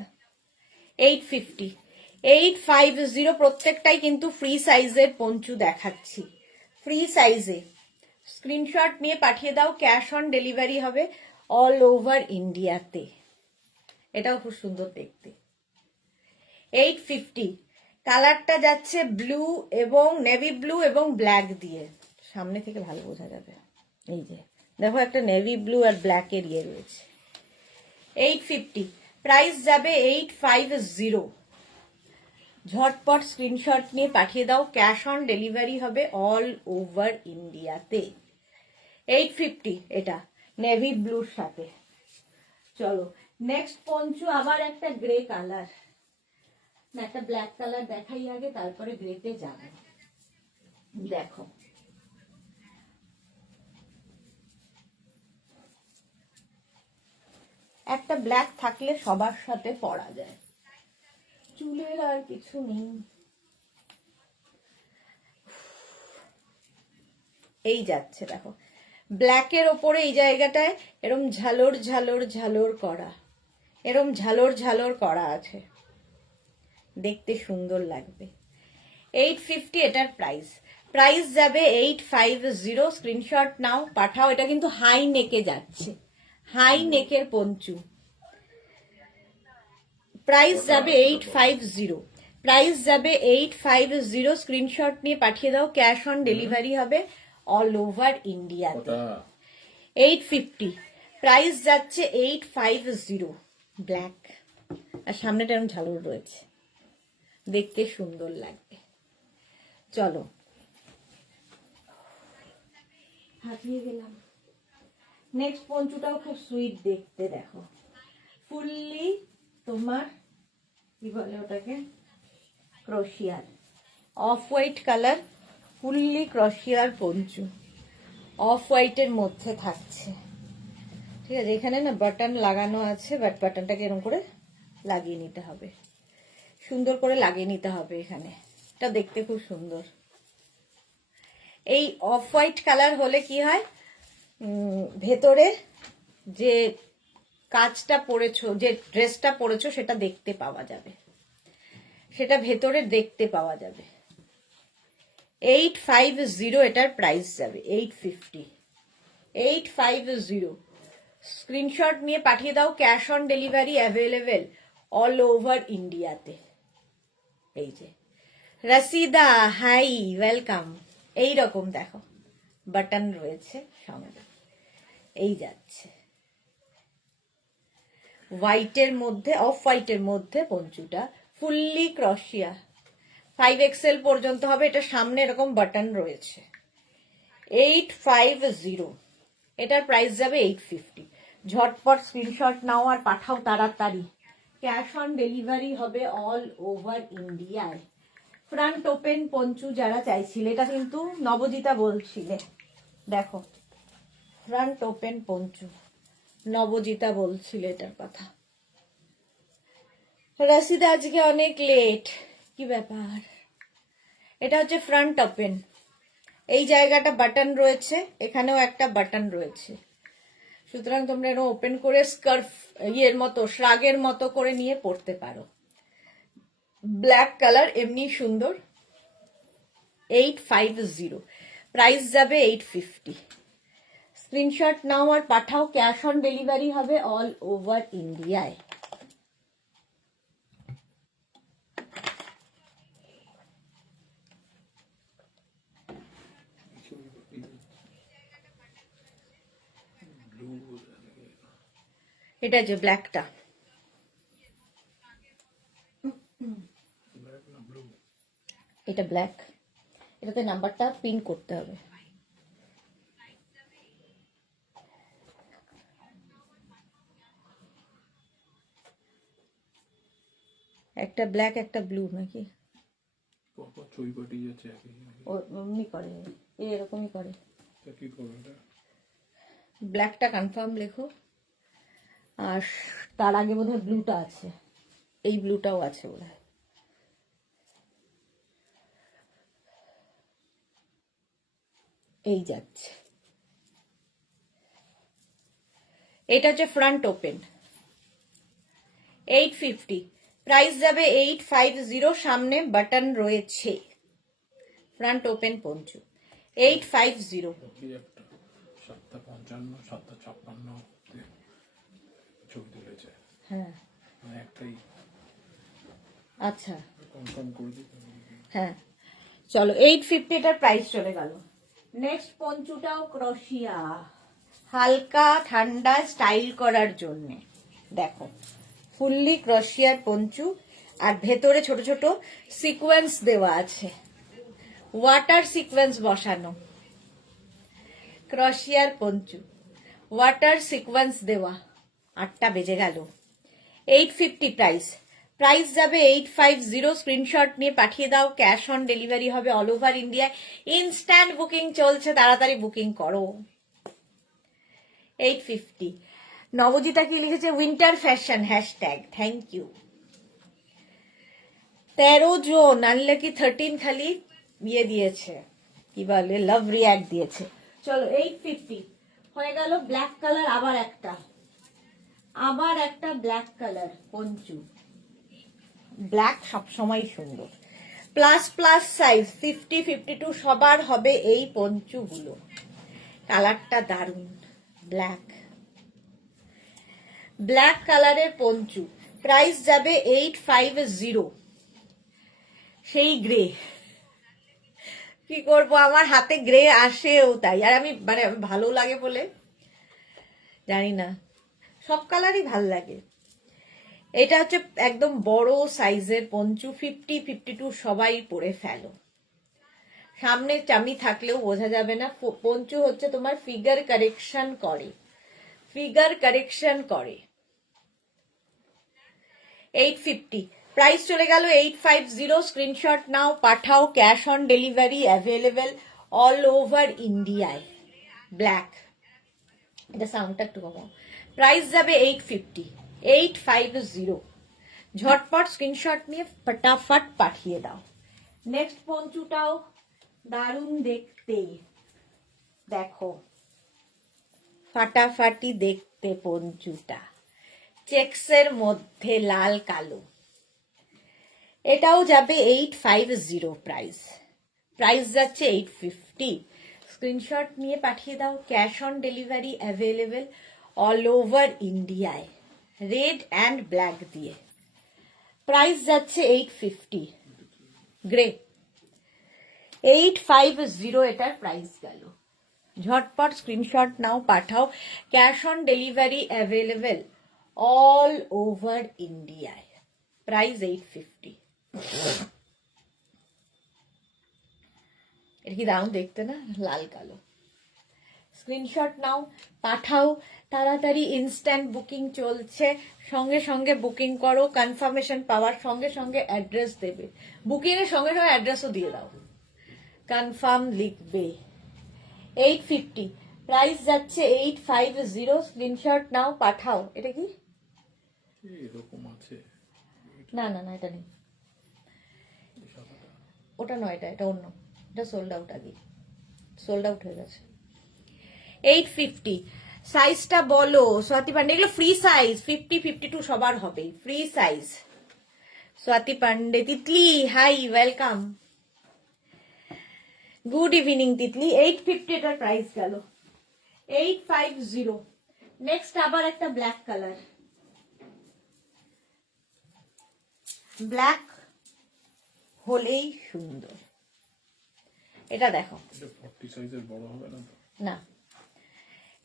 850, 850, প্রত্যেকটাই কিন্তু ফ্রি সাইজের পঞ্চু দেখাচ্ছি, ফ্রি সাইজে। স্ক্রিনশট নিয়ে পাঠিয়ে দাও, ক্যাশ অন ডেলিভারি হবে অল ওভার ইন্ডিয়াতে। এটাও খুব সুন্দর দেখতে। 850, কালারটা যাচ্ছে ব্লু এবং নেভি ব্লু এবং ব্ল্যাক দিয়ে, সামনে থেকে ভালো বোঝা যাবে। এই যে দেখো, একটা নেভি ব্লু আর ব্ল্যাকের ইয়ে রয়েছে। 850, প্রাইস যাবে 850। ঝটপট স্ক্রিনশট নিয়ে পাঠিয়ে দাও, ক্যাশ অন ডেলিভারি হবে অল ওভার ইন্ডিয়াতে। 850, এটা নেভি ব্লুর সাথে। চলো নেক্সট পঞ্চু, আবার একটা গ্রে কালার, একটা ব্ল্যাক কালার দেখাই আগে, তারপরে গ্রেতে যাব। দেখো, একটা ব্ল্যাক থাকলে সবার সাথে পরা যায়, চুলের আর কিছু নেই। এই যাচ্ছে দেখো, ব্ল্যাকের ওপরে এই জায়গাটায় এরম ঝালর ঝালর ঝালর করা, এরম ঝালর ঝালর করা আছে, দেখতে সুন্দর লাগবে। 850 এটার প্রাইস, প্রাইস যাবে 850। স্ক্রিনশট নাও পাঠাও। এটা কিন্তু হাই নেকে যাচ্ছে, হাই নেকের পঞ্চু। প্রাইস যাবে 850, প্রাইস যাবে 850। স্ক্রিনশট নিয়ে পাঠিয়ে দাও, ক্যাশ অন ডেলিভারি হবে অল ওভার ইন্ডিয়াতে। 850, প্রাইস যাচ্ছে 850। ব্ল্যাক আর সামনেটা এরকম ঝালর রয়েছে, দেখতে সুন্দর লাগবে। চলো হাতিয়ে গেলাম। নেক্সট পঞ্চুটাও খুব সুইট দেখতে, দেখো, ফুললি তোমার কি বলে ওটাকে, ক্রোশিয়ার, অফ হোয়াইট কালার, ফুললি ক্রোশিয়ার পঞ্চু, অফ হোয়াইটের মধ্যে থাকছে। ঠিক আছে, এখানে না বাটন লাগানো আছে, বাট বাটনটাকে এরকম করে লাগিয়ে নিতে হবে, সুন্দর করে লাগিয়ে নিতে হবে এখানে, এটা দেখতে খুব সুন্দর। এই অফ হোয়াইট কালার হলে কি হয়, ভেতরে যে কাজটা পরেছো, যে ড্রেসটা পরেছো, সেটা দেখতে পাওয়া যাবে, সেটা ভেতরে দেখতে পাওয়া যাবে। 850 এটার প্রাইস যাবে, 850, 850। স্ক্রিনশট নিয়ে পাঠিয়ে দাও, cash on delivery available all over ইন্ডিয়াতে। এই যে রাসিদা, হাই, ওয়েলকাম। এই রকম দেখো, বাটন রয়েছে সঙ্গে, এই যাচ্ছে হোয়াইটের মধ্যে, অফ হোয়াইটের মধ্যে পঞ্চুটা, ফুললি ক্রশিয়া, 5XL পর্যন্ত হবে। এটা সামনে এরকম বাটন রয়েছে। 850, এটার প্রাইস যাবে 850। ঝটপট স্ক্রিনশট নাও আর পাঠাও তাড়াতাড়ি। ক্যাশ অন ডেলিভারি হবে অল ওভার ইন্ডিয়ায়। ফ্রন্ট ওপেন পঞ্চু যারা চাইছিলে, এটা কিন্তু নবজিতা বলছিলে, দেখো ফ্রন্ট ওপেন পঞ্চু, নবজিতা বলছিল এটার কথা। রাশিদা আজকে অনেক লেট, কি ব্যাপার? এটা হচ্ছে ফ্রন্ট ওপেন, এই জায়গাটা বাটন রয়েছে, এখানেও একটা বাটন রয়েছে, সুতরাং তোমরা এটা ওপেন করে স্কার্ফ ইয়ের মতো শ্রাগের মতো করে নিয়ে পড়তে পারো। ব্ল্যাক কালার, এমনি সুন্দর। 850, প্রাইস যাবে 850। স্ক্রিনশট নাও আর পাঠাও, ক্যাশ অন ডেলিভারি হবে অল ওভার ইন্ডিয়ায়। ব্লু এটা যে ব্ল্যাকটা, ব্ল্যাক না ব্লু? এটা ব্ল্যাক, এটাতে নাম্বারটা পিন করতে হবে। একটা ব্ল্যাক একটা ব্লু নাকি? পরপর ছবি পাঠিয়ে যাচ্ছে একই। ও এমনি করে, এরকমই করে। তা কি করবে এটা? ব্ল্যাকটা কনফার্ম লেখো, আর তার আগে বোধহয় ব্লুটা আছে, এই ব্লুটাও আছে বোধহয়। এই যাচ্ছে, এটা হচ্ছে ফ্রন্ট ওপেন 850, প্রাইস যাবে 850। সামনে বাটন রয়েছে, ফ্রন্ট ওপেন পঞ্চু 850। কি একটা 7:55 7:56 ছবি তুলেছে, হ্যাঁ মানে একটাই আচ্ছা, কনফার্ম করে দিতে। হ্যাঁ চলো 850 এটার প্রাইস চলে গেল। নেক্সট পঞ্চুটাও ক্রোশিয়া, হালকা ঠান্ডা স্টাইল করার জন্য। দেখো ফুললি ক্রোশিয়ার পঞ্চু, আর ভেতরে ছোট ছোট সিকোয়েন্স দেওয়া আছে, ওয়াটার সিকোয়েন্স বসানো। ক্রোশিয়ার পঞ্চু, ওয়াটার সিকোয়েন্স দেওয়া। 8টা বেজে গেল। 850 প্রাইস, প্রাইস যাবে 850। স্ক্রিনশট নিয়ে পাঠিয়ে দাও, ক্যাশ অন ডেলিভারি হবে অল ওভার ইন্ডিয়ায়। ইনস্ট্যান্ট বুকিং চলছে, তাড়াতাড়ি বুকিং করো। 850। নবজিতা কি লিখেছে? Winter fashion hashtag, thank you. 13 জন আনলাকি 13 খালি ইয়ে দিয়েছে, কি বলে লাভ রিয়াক্ট দিয়েছে। চলো 850 হয়ে গেল। ব্ল্যাক কালার, আবার একটা ব্ল্যাক কালার পঞ্চু। ব্ল্যাক সবসময় সুন্দর। প্লাস প্লাস সাইজ 50 52 সবার হবে এই পঞ্চুগুলো। কালারটা দারুণ, ব্ল্যাক, ব্ল্যাক কালারের পঞ্চু, প্রাইস যাবে 850। সেই গ্রে, কি করব, আমার হাতে গ্রে আসেও তাই, আর আমি মানে ভালো লাগে বলে জানি না, সব কালারই ভাল লাগে। এটা হচ্ছে একদম বড় সাইজের পঞ্চু, 50 52 সবাই পরে ফেলো। সামনে চামি থাকলেও বোঝা যাবে না। পঞ্চু হচ্ছে তোমার ফিগার কারেকশন করে, ফিগার কারেকশন করে। 850 প্রাইস চলে গেল 850। স্ক্রিনশট নাও পাঠাও, cash on delivery available all over ইন্ডিয়ায়। ব্ল্যাক, এটা সাউন্ডটা একটু কমাও। প্রাইস যাবে 850, 850। ঝটপট স্ক্রিনশট নিয়ে ফটাফট পাঠিয়ে দাও। নেক্সট পঞ্চুটাও দারুণ দেখতে, দেখো ফাটাফাটি দেখতে পঞ্চুটা, চেক্সের মধ্যে লাল কালো। এটাও যাবে 850 প্রাইস, প্রাইস যাচ্ছে 850। স্ক্রিনশট নিয়ে পাঠিয়ে দাও, cash on delivery available all over ইন্ডিয়ায়, রেড অ্যান্ড ব্ল্যাক দিয়ে। প্রাইস যাচ্ছে 850, গ্রে 850 এটার প্রাইস গেল। ঝটপট স্ক্রিনশট নাও পাঠাও, cash on delivery available all over ইন্ডিয়ায়, প্রাইস 850। এটা কি দারুণ দেখতে না, লাল কালো। স্ক্রিনশট নাও, পাঠাও তাড়াতাড়ি। ইনস্ট্যান্ট বুকিং চলছে, সঙ্গে সঙ্গে বুকিং করো। কনফার্মেশন পাওয়ার সঙ্গে সঙ্গে অ্যাড্রেস দেবে, বুকিং এর সঙ্গে সঙ্গে অ্যাড্রেসও দিয়ে দাও, কনফার্ম লিখবে। 850 প্রাইস যাচ্ছে 850। স্ক্রিনশট নাও, পাঠাও। এটা কি? এরকম আছে না না না, এটা নেই, এই সাদাটা। ওটা নয়, এটা অন্য। এটা সোল্ড আউট, আগে সোল্ড আউট হয়ে গেছে। 850 সাইজটা বলো স্বাতি পান্ডে। এগুলো ফ্রি সাইজ, 50 52 সবার হবে, free size. Swati Pandey, Titli hi, welcome, good evening Titli. 850 এটার প্রাইস গেল 850। নেক্সট আবার একটা ব্ল্যাক কালার, ব্ল্যাক হলেই সুন্দর। এটা দেখো, এটা 40 সাইজের বড় হবে না তো? না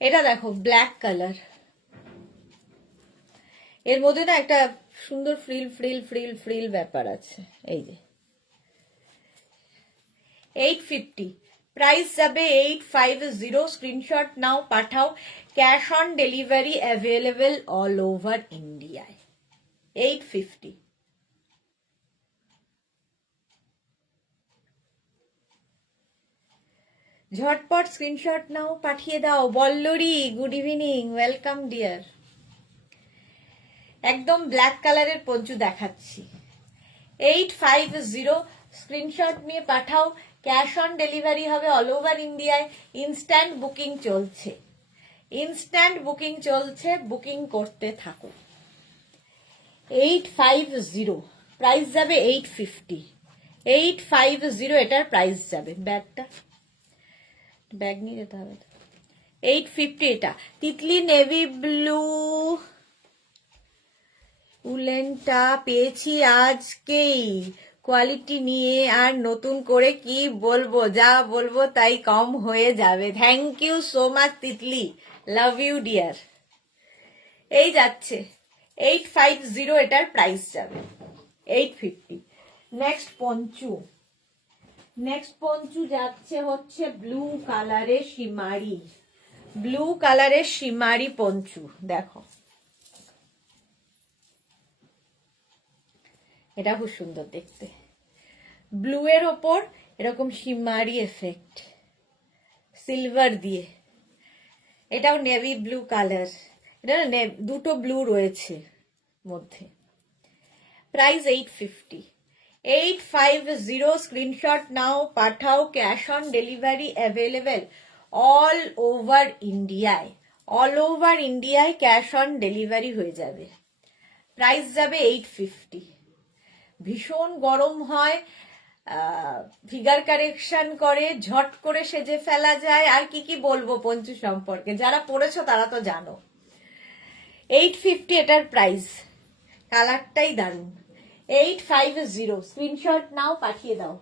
এটা দেখো, ব্ল্যাক কালার, এর মধ্যে না একটা সুন্দর ফ্রিল ফ্রিল ফ্রিল ফ্রিল ব্যাপার আছে। এই যে 850 প্রাইস যাবে 850। স্ক্রিনশট নাও, পাঠাও। Cash on delivery available all over ইন্ডিয়ায়। 850। ঝটপট স্ক্রিনশট নাও, পাঠিয়ে দাও। বল্লরি, গুড ইভিনিং, ওয়েলকাম ডিয়ার। একদম ব্ল্যাক কালারের পঞ্চু দেখাচ্ছি, 850। স্ক্রিনশট নিয়ে পাঠাও। ক্যাশ অন ডেলিভারি হবে অল ওভার ইন্ডিয়ায়। ইনস্ট্যান্ট বুকিং চলছে, ইনস্ট্যান্ট বুকিং চলছে, বুকিং করতে থাকো। 850 প্রাইস যাবে 850। 850 এটার প্রাইস যাবে। ব্যাগ নিয়ে যেতে হবে। 850 এটা। তিতলি নেভি ব্লু উলেনটা পেয়েছি আজকেই, কোয়ালিটি নিয়ে আর নতুন করে কি বলবো, যা বলবো তাই কম হয়ে যাবে। Thank you so much Titli, love you dear. এই যাচ্ছে 850 এটার প্রাইস যাবে 850। নেক্সট পঞ্চু, নেক্সট পঞ্চু যাচ্ছে হচ্ছে ব্লু কালারের শিমারি, ব্লু কালারের শিমারি পঞ্চু। দেখো এটা খুব সুন্দর দেখতে, ব্লু এর ওপর এরকম শিমারি এফেক্ট সিলভার দিয়ে। এটাও নেভি ব্লু কালার, এটা না দুটো ব্লু রয়েছে মধ্যে। প্রাইস 850। 850 স্ক্রিনশট নাও, পাঠাও। Cash on delivery available all over ইন্ডিয়ায়, অল ওভার ইন্ডিয়ায় ক্যাশ অন ডেলিভারি হয়ে যাবে। প্রাইস যাবে 850। ভীষণ গরম হয়, ফিগার কারেকশন করে, ঝট করে সেজে ফেলা যায়। আর কি কি বলবো পঞ্চু সম্পর্কে, যারা পড়েছো তারা তো জানো। 850 এটার প্রাইস, কালারটাই দারুণ। 850 স্ক্রিনশট নাও, পাঠিয়ে দাও।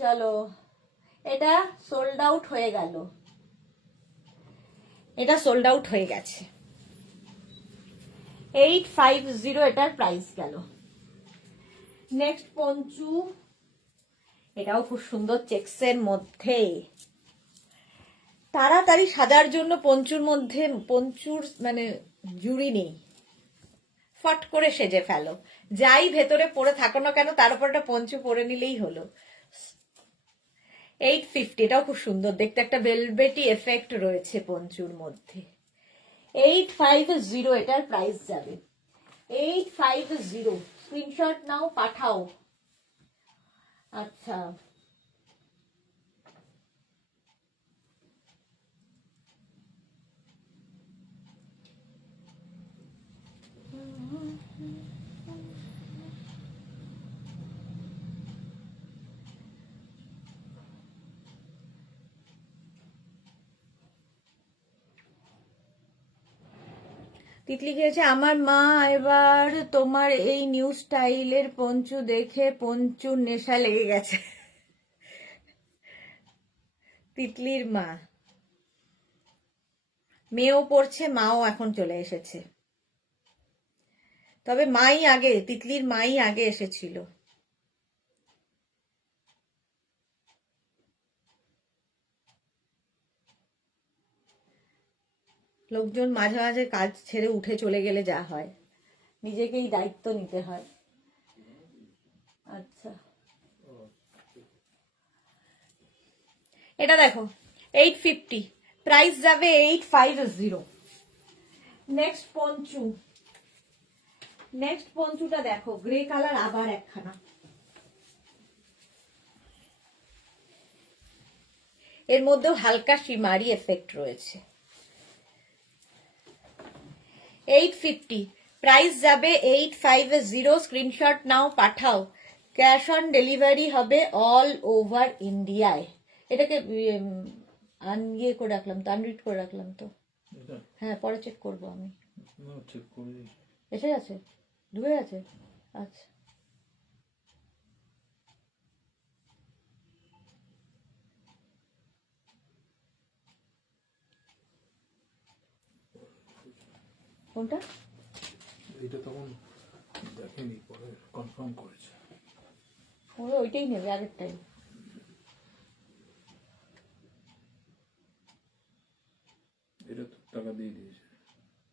চলো, এটা সোল্ড আউট হয়ে গেল, এটা সোল্ড আউট হয়ে গেছে। 850 এটার প্রাইস গেল। নেক্সট পঞ্চু, এটাও খুব সুন্দর চেক্সের মধ্যে। তাড়াতাড়ি সাজার জন্য পঞ্চুর মধ্যে, পঞ্চুর মানে জুড়ি নেই, ফট করে সেজে ফেলো। যাই ভেতরে পরে থাকো না কেন, তার উপর একটা পঞ্চু পরে নিলেই হলো। 850 এটাও খুব সুন্দর দেখতে, একটা ভেলভেটি এফেক্ট রয়েছে পঞ্চুর মধ্যে। 850 এটার প্রাইস যাবে 850। স্ক্রিনশট নাও, পাঠাও। আচ্ছা, তিতলি খেয়েছে। আমার মা এবার তোমার এই নিউ স্টাইলের পঞ্চু দেখে পঞ্চুর নেশা লেগে গেছে। তিতলির মা, মেয়েও পড়ছে, মাও এখন চলে এসেছে। তবে মাই আগে, তিতলির মাই আগে এসেছিল। লোকজন মাঝে মাঝে কাজ ছেড়ে উঠে চলে গেলে যা হয়, নিজেকেই দায়িত্ব নিতে হয়। আচ্ছা, এটা দেখো 850, প্রাইস যাবে 850। নেক্সট পঞ্চু, নেক্সট পঞ্চুটা দেখো, গ্রে কালার আবার একখানা। এর মধ্যেও হালকা শিমারি এফেক্ট রয়েছে। 850, প্রাইস যাবে 850। স্ক্রিনশট নাও, পাঠাও। ক্যাশ অন ডেলিভারি হবে অল ওভার ইন্ডিয়ায়। এটাকে ইয়ে করে রাখলাম তো, আনরিড করে রাখলাম তো। এটা হ্যাঁ, পরে চেক করবো আমি। না চেক করে এসে গেছে, ঢুকে গেছে। আচ্ছা, কোনটা? এইটা তখন দেখেনি, পরে কনফার্ম করেছে। ওইটাই নেবে, আগেরটাই। এটা তো টাকা দিয়ে দিয়েছে,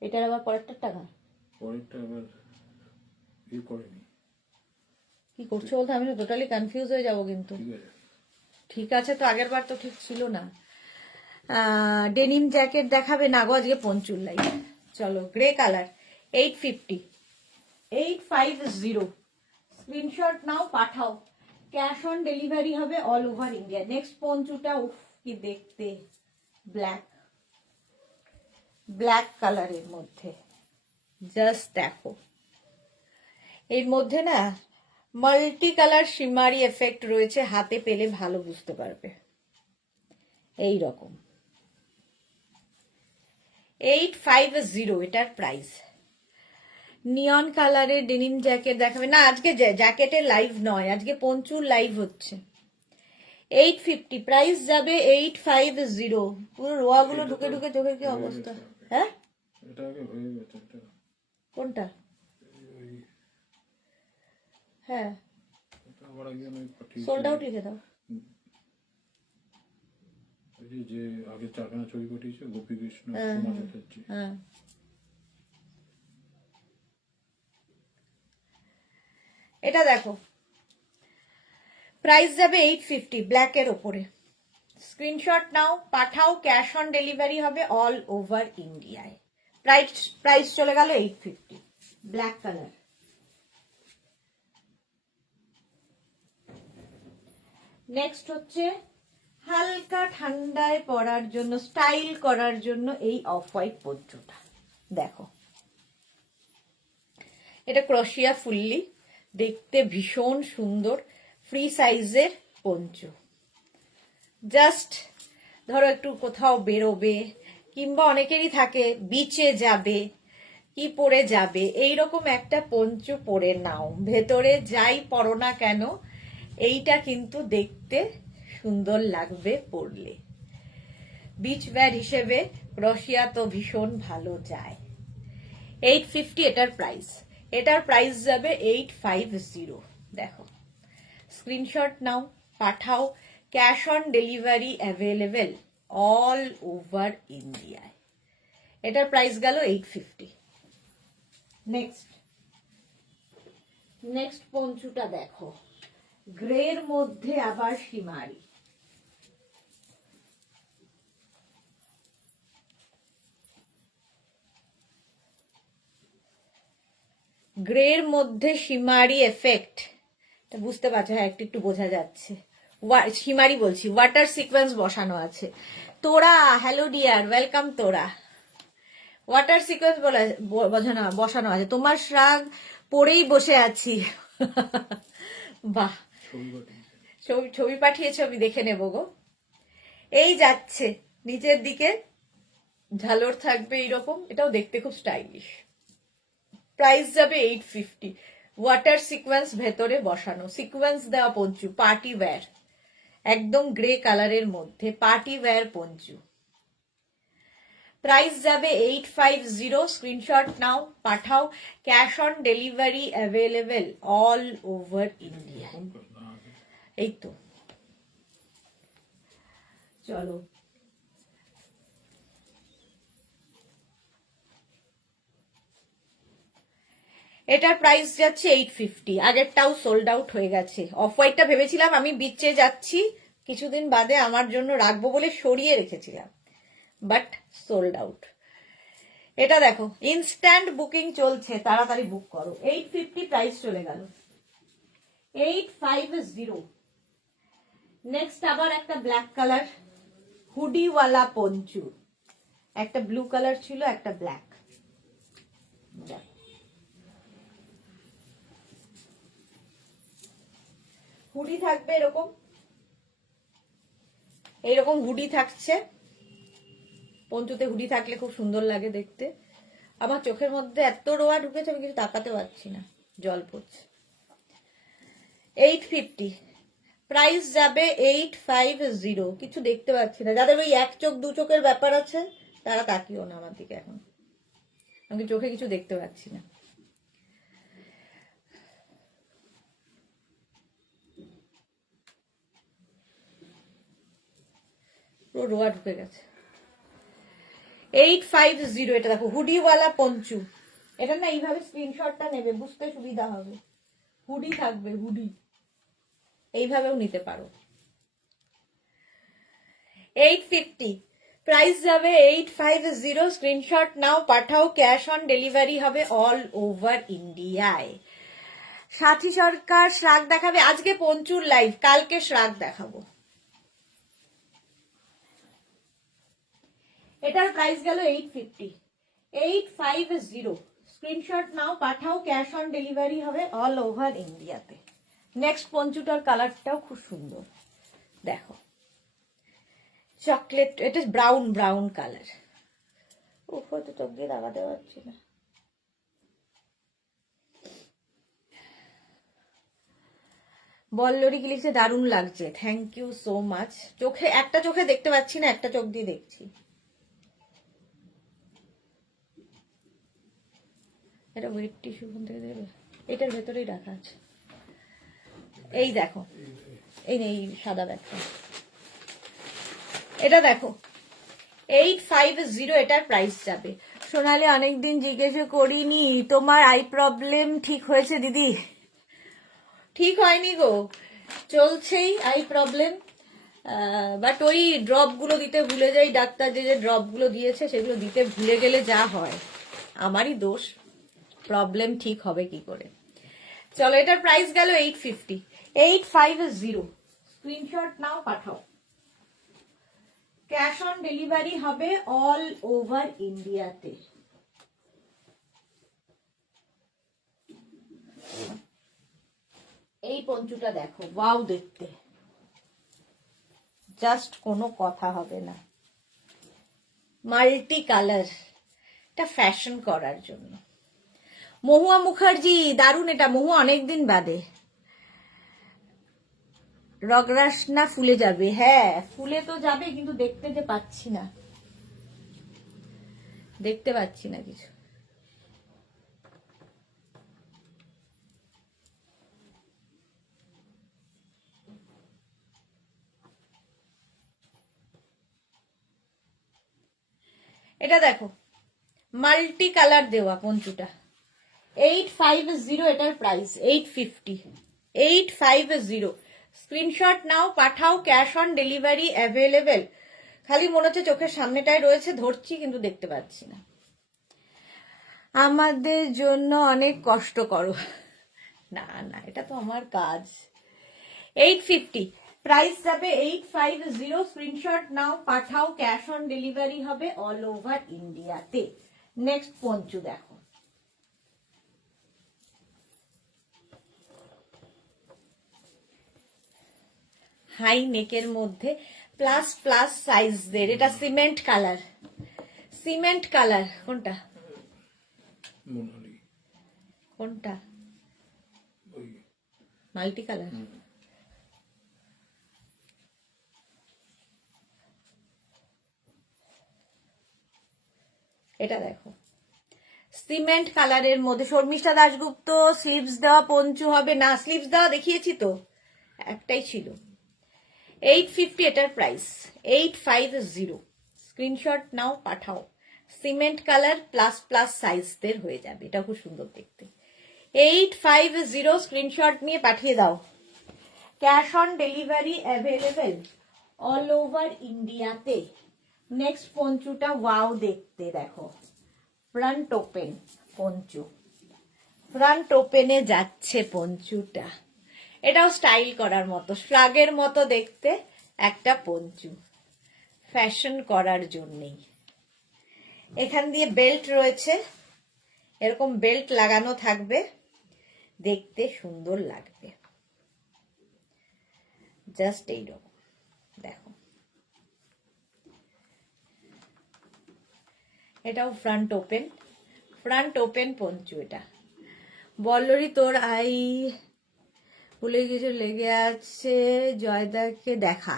এটার আবার পরেরটার টাকা পরেরটা আবার ইয়ে করেনি। কি করছো বলতে আমি না টোটালি কনফিউজ হয়ে যাবো কিন্তু। ঠিক আছে, ঠিক আছে, তো আগের বার তো ঠিক ছিল না। ডেনিম জ্যাকেট দেখাবে না গো আজকে পঞ্চুর লাইট। চলো, গ্রে কালার 850, 850। স্ক্রিনশট নাও, পাঠাও। ক্যাশ অন ডেলিভারি হবে অল ওভার ইন্ডিয়া। নেক্সট পঞ্চুটা, উফ কি দেখতে, ব্ল্যাক, ব্ল্যাক কালারের মধ্যে। জাস্ট দেখো, এর মধ্যে না মাল্টি কালার শিমারি এফেক্ট রয়েছে, হাতে পেলে ভালো বুঝতে পারবে। এই রকম 850 এটার প্রাইস। নিয়ন কালারের ডেনিম জ্যাকেট দেখাবে না, আজকে জ্যাকেটের লাইভ নয়, আজকে পঞ্চুর লাইভ হচ্ছে। 850, প্রাইস যাবে 850। পুরো রোয়াগুলো ঢুকে ঢুকে চোখের কি অবস্থা। হ্যাঁ, এটা আগে হয়ে গেছে। এটা কোনটা? হ্যাঁ, এটা আবার আগে আমি পাঠিয়েছি। সোল্ড আউট লিখে দাও। ওই যে আগে চারখানা ছবি পাঠিয়েছে, গোপী কৃষ্ণ কুমার চ্যাটার্জি। হ্যাঁ, এটা দেখো, প্রাইস যাবে 850, ব্ল্যাকের ওপরে। স্ক্রিনশট নাও, পাঠাও। ক্যাশ অন ডেলিভারি হবে অল ওভার ইন্ডিয়ায়। প্রাইস চলে গেল 850, ব্ল্যাক কালার। নেক্সট হচ্ছে হালকা ঠান্ডায় পরার জন্য, স্টাইল করার জন্য এই অফ হোয়াইট পঞ্চুটা দেখো। এটা ক্রোশিয়া ফুললি, দেখতে ভীষণ সুন্দর, ফ্রি সাইজের পঞ্চু। জাস্ট ধরো একটু কোথাও বেরোবে, কিংবা অনেকেরই থাকে বিচে যাবে, কি পরে যাবে, এইরকম একটা পঞ্চু পরে নাও। ভেতরে যাই পরো না কেন, এইটা কিন্তু দেখতে সুন্দর লাগবে পরলে। বিচ ওয়্যার হিসেবে ক্রোশিয়া তো ভীষণ ভালো যায়। 850 এটার প্রাইস। এটার প্রাইস যাবে 850। দেখো, স্ক্রিনশট নাও, পাঠাও। Cash on delivery available all over ইন্ডিয়ায়। এটার প্রাইস গেল 850। নেক্সট পঞ্চুটা দেখো, গ্রের মধ্যে আবার শিমারি। গ্রের মধ্যে শিমারি এফেক্ট, বুঝতে পারছো? হ্যাঁ, একটু একটু বোঝা যাচ্ছে। শিমারি বলছি, ওয়াটার সিকোয়েন্স বসানো আছে। তোরা, হ্যালো ডিয়ার, ওয়েলকাম। তোরা, ওয়াটার সিকোয়েন্স বসানো আছে। তোমার শ্রাগ পরেই বসে আছি। বাহ, ছবি পাঠিয়েছে, আমি দেখে নেব গো। এই যাচ্ছে নিচের দিকে, ঝালর থাকবে এইরকম, এটাও দেখতে খুব স্টাইলিশ। প্রাইস যাবে 850। ওয়াটার সিকোয়েন্স ভেতরে বসানো, সিকোয়েন্স দেওয়া পঞ্চু, পার্টি ওয়্যার, একদম গ্রে কালারের মধ্যে পার্টি ওয়্যার পঞ্চু। প্রাইস যাবে 850। স্ক্রিনশট নাও, পাঠাও। Cash on delivery available all over India. এই তো, চলো এটার প্রাইস যাচ্ছে 850। আগেরটাও সোল্ড আউট হয়ে গেছে। অফ হোয়াইটটা ভেবেছিলাম আমি বিচে যাচ্ছি কিছুদিন বাদে আমার জন্য রাখবো বলে সরিয়ে রেখেছিলাম, বাট সোল্ড আউট। এটা দেখো, ইনস্ট্যান্ট বুকিং চলছে, তাড়াতাড়ি বুক করো। 850 প্রাইস চলে গেল, 850। নেক্সট আবার একটা ব্ল্যাক কালার হুডিওয়ালা পঞ্চু, একটা ব্লু কালার ছিল, একটা ব্ল্যাক। হুডি থাকবে এরকম, এইরকম হুডি থাকছে। পঞ্চুতে হুডি থাকলে খুব সুন্দর লাগে দেখতে। আমার চোখের মধ্যে এত রোয়া ঢুকেছে আমি কিছু তাকাতে পারছি না, জল পড়ছে। 850 প্রাইস যাবে, 850। কিছু দেখতে পাচ্ছি না, যাদের ওই এক চোখ দু চোখের ব্যাপার আছে তারা তাকিও না আমার দিকে, এখন আমি চোখে কিছু দেখতে পাচ্ছি না। পুরো রোয়া ঢুকে গেছে। 850। এটা দেখো, হুডিওয়ালা পঞ্চু। এটা না এইভাবে স্ক্রিনশটটা নেবে, বুঝতে সুবিধা হবে। হুডি থাকবে, হুডি এইভাবেও নিতে পারো। 850 প্রাইস যাবে, 850। স্ক্রিনশট নাও, পাঠাও, ক্যাশ অন ডেলিভারি হবে অল ওভার ইন্ডিয়ায়। সাথী সরকার শ্রাগ দেখাবে আজকে, পঞ্চুর লাইভ, কালকে শ্রাগ দেখাবো। এটার প্রাইস গেল 850। 850 স্ক্রিনশট নাও, পাঠাও, ক্যাশ অন ডেলিভারি হবে অল ওভার ইন্ডিয়াতে। নেক্সট পঞ্চুটার কালারটাও খুব সুন্দর, দেখো চকলেট, এটা ব্রাউন ব্রাউন কালার। উফ, তো চোখ দিয়ে লাগাতে পারছি না। বল্লরি কি লিখছে, দারুণ লাগছে, থ্যাংক ইউ সো মাচ। চোখে একটা চোখে দেখতে পাচ্ছি না, একটা চোখ দিয়ে দেখছি। এটা ওয়েট টিস্যু কোন থেকে দেবে, এটার ভেতরেই রাখা আছে। এই দেখো, এই নেই সাদা ব্যাগটা, এটা দেখো 850। এটার প্রাইস যাবে। সোনালি অনেকদিন জিজ্ঞেস করিনি তোমার আই প্রবলেম ঠিক হয়েছে দিদি? ঠিক হয়নি গো, চলছেই আই প্রবলেম। বাট ওই ড্রপ গুলো দিতে ভুলে যাই, ডাক্তার যে যে ড্রপ গুলো দিয়েছে সেগুলো দিতে ভুলে গেলে যা হয়, আমারই দোষ। প্রবলেম ঠিক হবে কি করে। চলো, এটার প্রাইস গেল 850। 850 স্ক্রিনশট নাও, পাঠাও, ক্যাশ অন ডেলিভারি হবে অল ওভার ইন্ডিয়াতে। এই পঞ্চুটা দেখো, ওয়াও দেখতে, জাস্ট কোনো কথা হবে না। মাল্টি কালার, এটা ফ্যাশন করার জন্য। মহুয়া মুখার্জি, দারুণ এটা। মহুয়া অনেকদিন বাদে। রগরাস না ফুলে যাবে, হ্যাঁ ফুলে তো যাবে, কিন্তু দেখতে যে পাচ্ছি না, দেখতে পাচ্ছি না কিছু। এটা দেখো, মাল্টি কালার দেওয়া পঞ্চুটা, 850। এটার প্রাইস 850। 850 স্ক্রিনশট নাও, পাঠাও, ক্যাশ অন ডেলিভারি অ্যাভেলেবেল। খালি মনে হচ্ছে চোখের সামনেটায় রয়েছে, ধরছি কিন্তু দেখতে পাচ্ছি না। আমাদের জন্য অনেক কষ্ট করো। না না, এটা তো আমার কাজ। 850 প্রাইস যাবে, 850। স্ক্রিনশট নাও, পাঠাও, ক্যাশ অন ডেলিভারি হবে অল ওভার ইন্ডিয়াতে। নেক্সট পঞ্চু দেখো, হাই নেকের মধ্যে প্লাস প্লাস সাইজদের। এটা সিমেন্ট কালার, সিমেন্ট কালার। কোনটা মোনালি, কোনটা? ওই মাল্টি কালার। এটা দেখো, সিমেন্ট কালারের মধ্যে। শর্মিষ্ঠা দাশগুপ্ত, স্লিভস দেওয়া পঞ্চু হবে না? স্লিভস দেওয়া দেখিয়েছি তো, একটাই ছিল। 850 এটার প্রাইস, 850। স্ক্রিনশট নাও, পাঠাও। সিমেন্ট কালার প্লাস প্লাস সাইজদের হয়ে যাবে, এটা খুব সুন্দর দেখতে। 850 স্ক্রিনশট নিয়ে পাঠিয়ে দাও। Cash on delivery available all over ইন্ডিয়াতে। নেক্সট পঞ্চুটা ওয়াও দেখতে, দেখো ফ্রন্ট ওপেন পঞ্চু, ফ্রন্ট ওপেনে যাচ্ছে পঞ্চুটা। এটাও স্টাইল করার মতো, ফ্লাগের মতো দেখতে একটা পঞ্চু, ফ্যাশন করার জন্যেই। এখান দিয়ে বেল্ট রয়েছে, এরকম বেল্ট লাগানো থাকবে, দেখতে সুন্দর লাগবে। জাস্ট এইরকম দেখো, এটাও front open, front open Panchu. এটা বল্লরি তোর আই ভুলে কিছু লেগে আছে, জয়দাকে দেখা,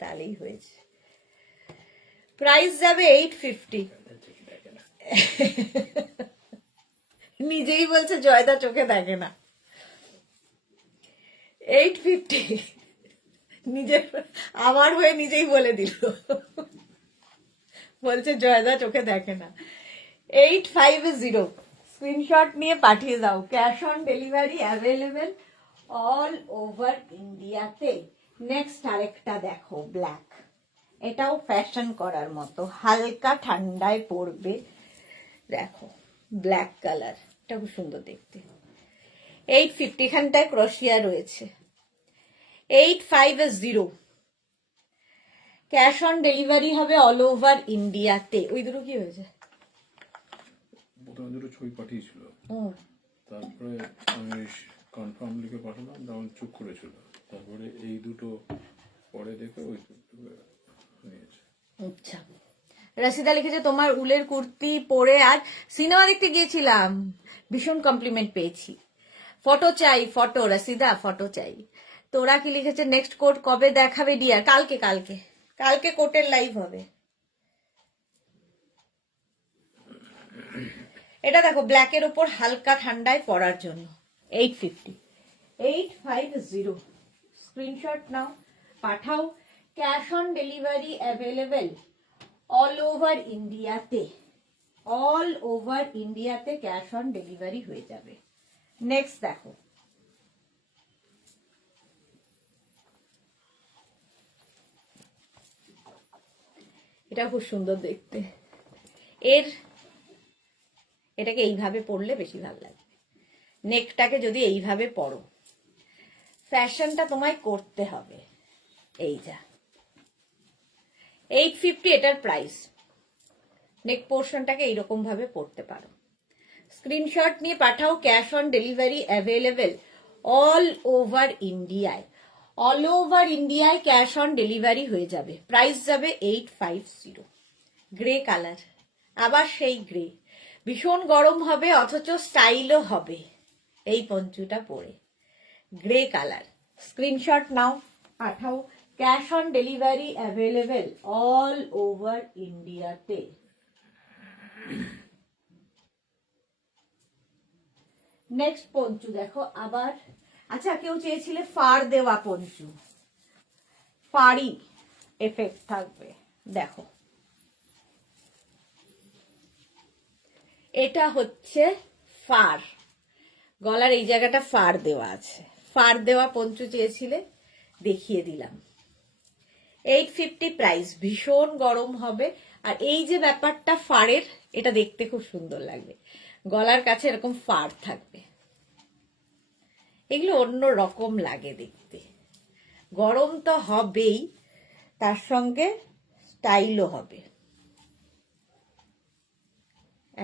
তাহলেই হয়েছে। প্রাইস যাবে 850। নিজেই বলছে জয়দা চোখে দেখে না। 850 নিজের, আমার হয়ে নিজেই বলে দিল, বলছে জয়দা চোখে দেখে না। 850 স্ক্রিনশট নিয়ে পাঠিয়ে দাও। Cash on delivery available all over ইন্ডিয়াতে। নেক্সট আরেকটা দেখো, ব্ল্যাক। এটাও ফ্যাশন করার মতো, হালকা ঠান্ডায় পড়বে। দেখো ব্ল্যাক কালার, এটা খুব সুন্দর দেখতে। 850, এখানটায় ক্রোশিয়া রয়েছে। 850 ক্যাশ অন ডেলিভারি হবে অল ওভার ইন্ডিয়াতে। ওই দুটো কি হয়েছে? প্রথমে দুটো ছবি পাঠিয়েছিল, তারপরে আমি কনফার্ম লিখে পাঠালাম, তখন চুপ করেছিল, তারপরে এই দুটো পরে দেখে ওই নিয়েছে। আচ্ছা, রাশিদা লিখেছে তোমার উলের কুর্তি পরে আজ সিনেমা দেখতে গিয়েছিলাম, ভীষণ কমপ্লিমেন্ট পেয়েছি। ফটো চাই, ফটো রাশিদা, ফটো চাই। তোরা কি লিখেছে নেক্সট কোট কবে দেখাবে ডিয়ার? কালকে, কালকে কালকে কোটের লাইভ হবে। এটা দেখো ব্ল্যাকের উপর হালকা ঠান্ডায় পরার জন্য। 850 স্ক্রিনশট নাও, পাঠাও। Cash on delivery available all over ইন্ডিয়াতে, অল ওভার ইন্ডিয়াতে ক্যাশ অন ডেলিভারি হয়ে যাবে। নেক্সট দেখো, এটা খুব সুন্দর দেখতে। এটাকে এইভাবে পরলে বেশি ভালো লাগবে। নেকটাকে যদি এইভাবে পরো, ফ্যাশনটা তোমায় করতে হবে। এই যা 850 এটার প্রাইস। নেক পোর্শনটাকে এইরকম ভাবে পরতে পারো। স্ক্রিনশট নিয়ে পাঠাও। Cash on delivery available all over ইন্ডিয়ায়, অল ওভার ইন্ডিয়ায় ক্যাশ অন ডেলিভারি হয়ে যাবে। প্রাইস যাবে 850। গ্রে কালার, আবার সেই গ্রে, ভীষণ গরম হবে অথচ স্টাইলও হবে এই পঞ্চুটা পরে। গ্রে কালার, স্ক্রিনশট নাও, পাঠাও। Cash on delivery available all over ইন্ডিয়াতে। নেক্সট পঞ্চু দেখো আবার। আচ্ছা, কেউ চেয়েছিলে ফার দেওয়া পঞ্চু, ফাড়ি এফেক্ট থাকবে। দেখো এটা হচ্ছে ফার, গলার এই জায়গাটা ফার দেওয়া আছে। ফার দেওয়া পঞ্চু চেয়েছিলে, দেখিয়ে দিলাম। 850 প্রাইস, ভীষণ গরম হবে। আর এই যে ব্যাপারটা ফারের, এটা দেখতে খুব সুন্দর লাগবে। গলার কাছে এরকম ফার থাকবে, এগুলো অন্য রকম লাগে দেখতে। গরম তো হবেই, তার সঙ্গে স্টাইলও হবে।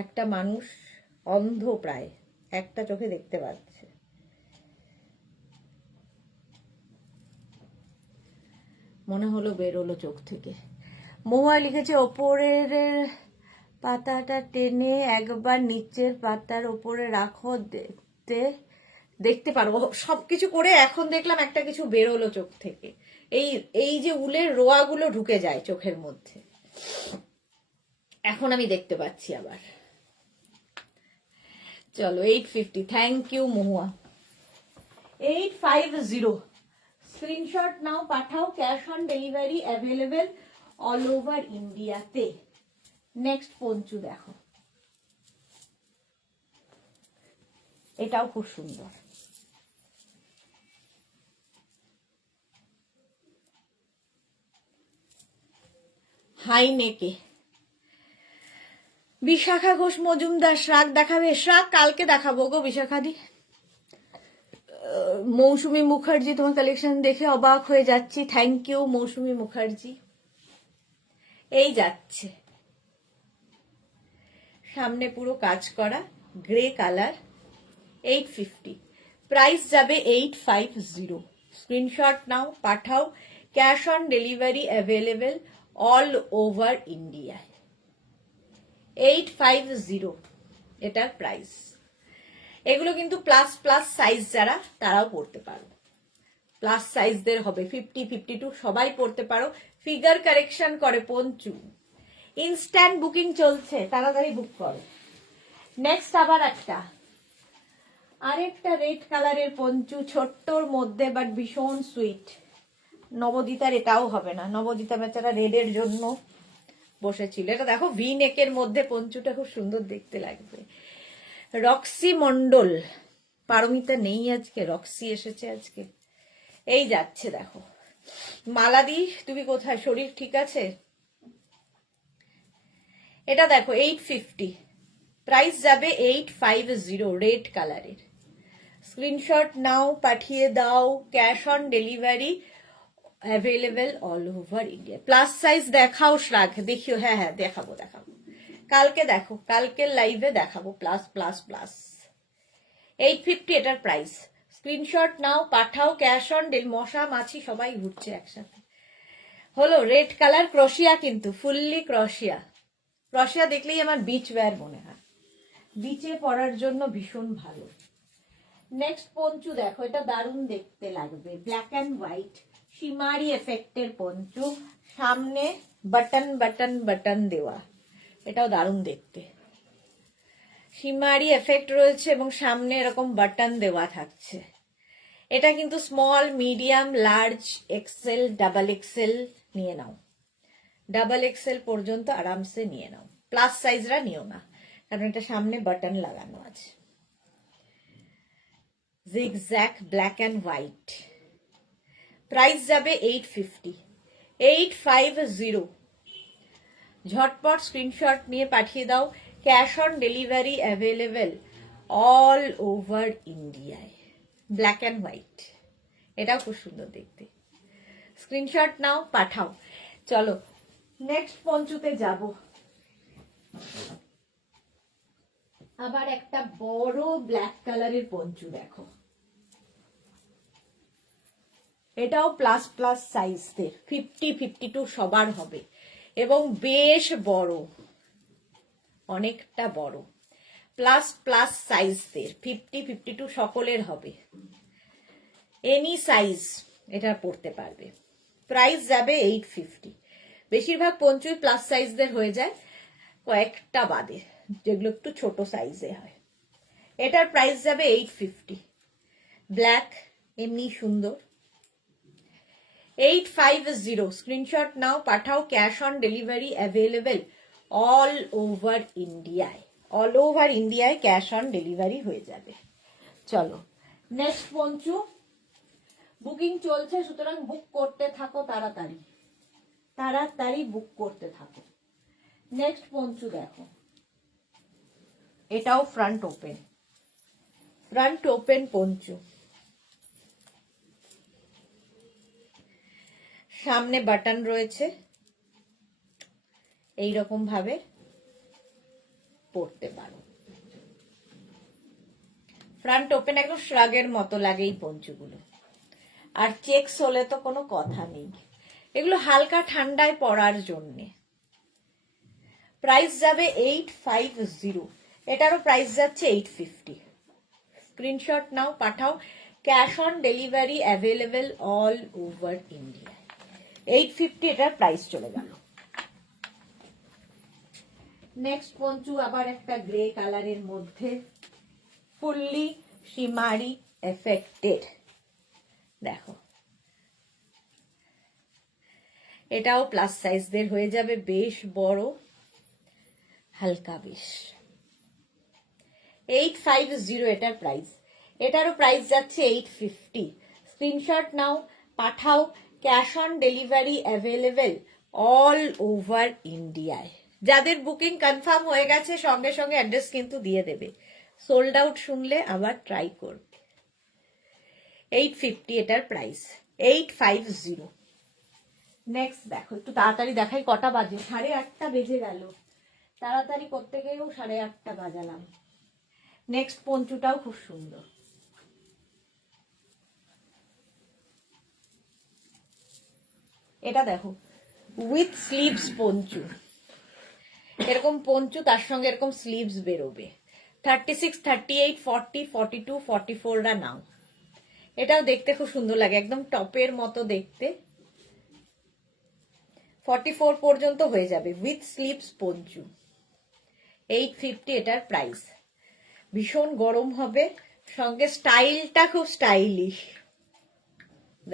একটা মানুষ অন্ধ, প্রায় একটা চোখে দেখতে পাচ্ছে। মনে হলো বেরোলো চোখ থেকে। মহুয়া লিখেছে ওপরের পাতাটা টেনে একবার নিচের পাতার ওপরে রাখো, দেখতে পারবো। সবকিছু করে এখন দেখলাম একটা কিছু বেরোলো চোখ থেকে। এই যে উলের রোয়াগুলো ঢুকে যায় চোখের মধ্যে, এখন আমি দেখতে পাচ্ছি আবার। চলো 850, থ্যাংক ইউ মহুয়া। 850 স্ক্রিনশট নাও, পাঠাও। Cash on delivery available all over ইন্ডিয়াতে। নেক্সট পঞ্চু দেখো, এটাও খুব সুন্দর। হাই নেকে বিশাখা ঘোষ মজুমদার শ্রাগ দেখাবে? শ্রাগ কালকে দেখাবো গো বিশাখাদি। মৌসুমী মুখার্জি, তোমার কালেকশন দেখে অবাক হয়ে যাচ্ছি। থ্যাংক ইউ মৌসুমী মুখার্জি। এই যাচ্ছে, সামনে পুরো কাজ করা গ্রে কালার, 850, প্রাইস যাবে 850। স্ক্রিনশট নাও, পাঠাও, cash on delivery available all over ইন্ডিয়ায়। 850 এটার প্রাইস। এগুলো কিন্তু প্লাস প্লাস সাইজ যারা তারাও পড়তে পারো, প্লাস সাইজদের হবে, 50, 52 সবাই পড়তে পারো। ফিগার কারেকশন করে পঞ্চু, ইনস্ট্যান্ট বুকিং চলছে, তাড়াতাড়ি বুক করো। নেক্সট আবার আরেকটা রেড কালারের পঞ্চু, ছোট্টর মধ্যে বাট ভীষণ সুইট। নবদিতার এটাও হবে না, নবদিতা বেচারা রেডের জন্য বসেছিল। এটা দেখো ভি নেকের মধ্যে পঞ্চুটা খুব সুন্দর দেখতে লাগবে। রক্সি মন্ডল, পারমিতা নেই আজকে, রক্সি এসেছে আজকে। এই যাচ্ছে দেখো। মালাদি তুমি কোথায়, শরীর ঠিক আছে? এটা দেখো 850, প্রাইস যাবে 850, রেড কালারের। স্ক্রিনশট নাও, পাঠিয়ে দাও, cash on delivery available all over India. Plus size দেখাও শ্রাগ, দেখিও। হ্যাঁ হ্যাঁ দেখাবো, কালকে দেখো, কালকের লাইভে দেখাবো প্লাস প্লাস প্লাস। 850 এটার প্রাইস। স্ক্রিনশট নাও, পাঠাও, ক্যাশ অন ডেল। মশা মাছি সবাই ঘুরছে একসাথে। হলো রেড কালার ক্রোশিয়া, কিন্তু ফুললি ক্রোশিয়া। ক্রোশিয়া দেখলেই আমার বিচ ওয়্যার মনে হয়, বিচে পরার জন্য ভীষণ ভালো। নেক্সট পঞ্চু দেখো, এটা দারুণ দেখতে লাগবে, ব্ল্যাক অ্যান্ড হোয়াইট শিমারি এফেক্টের পঞ্চু, সামনে বাটন বাটন বাটন দেওয়া। এটাও দারুণ দেখতে, শিমারি এফেক্ট রয়েছে এবং সামনে এরকম বাটন দেওয়া থাকছে। এটা কিন্তু small, medium, large, XL, double XL নিয়ে নাও, ডাবল এক্সেল পর্যন্ত আরামসে নিয়ে নাও। প্লাস সাইজরা নিও না, কারণ এটা সামনে বাটন লাগানো আছে। Zigzag black and white, price যাবে 850, 850। ঝটপট স্ক্রিনশট নিয়ে পাঠিয়ে দাও, cash on delivery available all over ইন্ডিয়ায়। ব্ল্যাক অ্যান্ড হোয়াইট, এটাও খুব সুন্দর দেখতে। স্ক্রিনশট নাও, পাঠাও। চলো নেক্সট পঞ্চুতে যাব। আবার একটা বড় ব্ল্যাক কালারের পঞ্চু দেখো, এটাও প্লাস প্লাস সাইজদের, 50, 52 সবার হবে এবং বেশ বড়, অনেকটা বড়। প্লাস প্লাস সাইজদের, 50, 52 সকলের হবে, এনি সাইজ এটা পড়তে পারবে। প্রাইস যাবে 850। বেশিরভাগ পঞ্চুই প্লাস সাইজদের হয়ে যায়, কয়েকটা বাদে যেগুলো একটু ছোট সাইজে হয়। এটার প্রাইস যাবে 850। ব্ল্যাক এমনি সুন্দর, 850। স্ক্রিনশট নাও, পাঠাও, cash on delivery available all over ইন্ডিয়ায়। অল ওভার ইন্ডিয়ায় ক্যাশ অন ডেলিভারি হয়ে যাবে। চলো নেক্সট পঞ্চু, বুকিং চলছে, সুতরাং বুক করতে থাকো, তাড়াতাড়ি তাড়াতাড়ি বুক করতে থাকো। নেক্সট পঞ্চু দেখো, এটাও front open, front open Panchu, সামনে বাটন রয়েছে, এইরকম ভাবে পড়তে পারো। ফ্রন্ট ওপেন, একদম শ্রাগের মতো লাগে এই পঞ্চুগুলো। আর চেকস হলে তো কোনো কথা নেই, এগুলো হালকা ঠান্ডায় পরার জন্যে। প্রাইস যাবে 850, এটারও প্রাইস যাচ্ছে 850। স্ক্রিনশট নাও, পাঠাও, cash on delivery available all over India. 850 এটার প্রাইস চলে গেল। নেক্সট পঞ্চু আবার একটা গ্রে কালারের মধ্যে, ফুললি শিমারি এফেক্টেড দেখো, এটাও প্লাস সাইজদের হয়ে যাবে, বেশ বড়, হালকা বেশ। 850 এটার প্রাইস। এটারও প্রাইস যাচ্ছে 850। স্ক্রিনশট নাও, পাঠাও। Cash on delivery available all over ইন্ডিয়ায়। যাদের বুকিং কনফার্ম হয়ে গেছে সঙ্গে সঙ্গে অ্যাড্রেস কিন্তু দিয়ে দেবে। সোল্ড আউট শুনলে আবার ট্রাই করবে। 850 এটার প্রাইস, 850। নেক্সট দেখো, একটু তাড়াতাড়ি দেখাই, কটা বাজে? 8:30 বেজে গেল। তাড়াতাড়ি করতে গিয়েও 8:30 বাজালাম। নেক্সট পঞ্চুটাও খুব সুন্দর। এটা দেখো, উইথ স্লিভস পঞ্চু। এরকম পঞ্চু, তার সঙ্গে এরকম স্লিভস বেরোবে। 36, 38, 40, 42, 44রা নাও। এটাও দেখতে খুব সুন্দর লাগে, একদম টপের মতো দেখতে। 44 পর্যন্ত হয়ে যাবে উইথ স্লিভস পঞ্চু। 850 এটার প্রাইস। ভীষণ গরম হবে, সঙ্গে স্টাইলটা খুব স্টাইলিশ।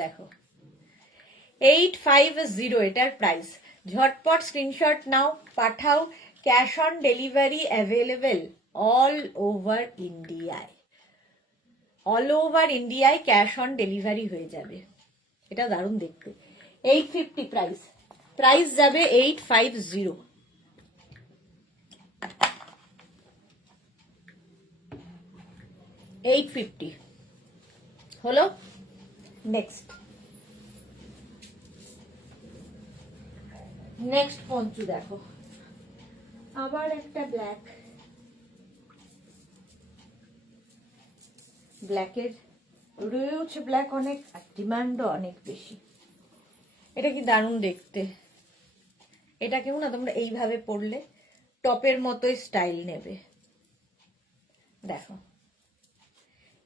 দেখো 850 এটার প্রাইস। ঝটপট স্ক্রিনশট নাও, পাঠাও। Cash on delivery available all over ইন্ডিয়ায়। অল ওভার ইন্ডিয়ায় ক্যাশ অন ডেলিভারি হয়ে যাবে। এটা দারুণ দেখতে। 850 প্রাইস। প্রাইস যাবে 850। $850 হলো। নেক্সট পঞ্চু দেখো, আবার একটা ব্ল্যাক। ব্ল্যাকের রয়েছে ব্ল্যাক অনেক, আর ডিমান্ডও অনেক বেশি। এটা কি দারুণ দেখতে। এটা কেউ না তোমরা এইভাবে পরলে টপের মতোই স্টাইল নেবে। দেখো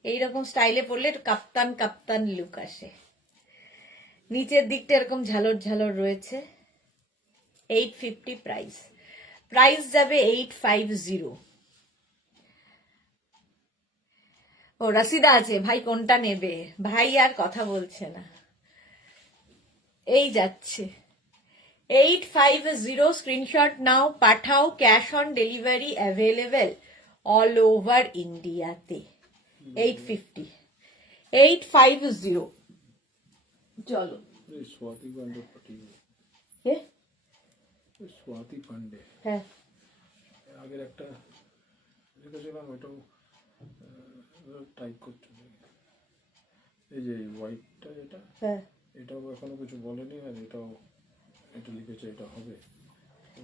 এইরকম স্টাইলে পরলে কাপ্তান কাপ্তান লুক আসে। নিচের দিকটা এরকম ঝালর ঝালর রয়েছে। 850 প্রাইস। প্রাইস যাবে 850। ও রাসিদা আছে, ভাই কোনটা নেবে? ভাই আর কথা বলছে না, এই যাচ্ছে। 850 স্ক্রিনশট নাও, পাঠাও। Cash on delivery available all over ইন্ডিয়াতে। 850, 850। চলো স্বাতি পান্ডে পাঠিয়ে, কে? স্বাতি পান্ডে হ্যাঁ, আগের একটা দেখেছিলাম, ওটাও টাইপ করতে। এই যে হোয়াইটটা, এটা হ্যাঁ। এটাও এখনো কিছু বলেনি, আর এটাও এটা লিখেছে এটা হবে,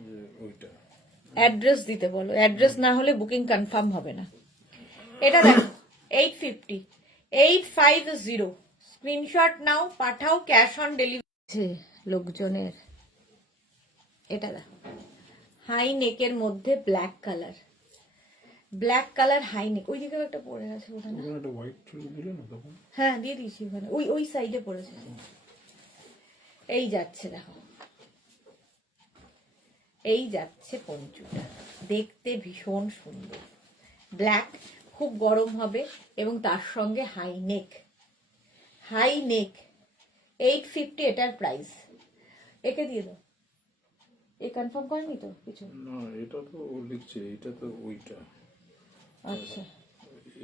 যে ওইটা। অ্যাড্রেস দিতে বলো, অ্যাড্রেস না হলে বুকিং কনফার্ম হবে না। এটা দেখো 850, 850 স্ক্রিনশট নাও, পাঠাও। ক্যাশ অন ডেলিভারি লোকজনের। এটা দেখো হাই নেকের মধ্যে black colour, black colour high neck. ওই দিকেও একটা পড়ে আছে ওখানে। ওখানে একটা হোয়াইট চুল দিলে না তখন? হ্যাঁ দিয়ে দিয়েছি ওখানে, ওই ওই সাইডে পড়েছে। এই যাচ্ছে দেখো, এই যাচ্ছে পঞ্চুটা, দেখতে ভীষণ সুন্দর। ব্ল্যাক, খুব গরম হবে, এবং তার সঙ্গে হাই নেক। High neck. 850 এটার প্রাইস। একে দিয়ে দাও। এ কনফার্ম করেনি তো কিছু? না, এটা তো ও লিখছে, এটা তো ওইটা। আচ্ছা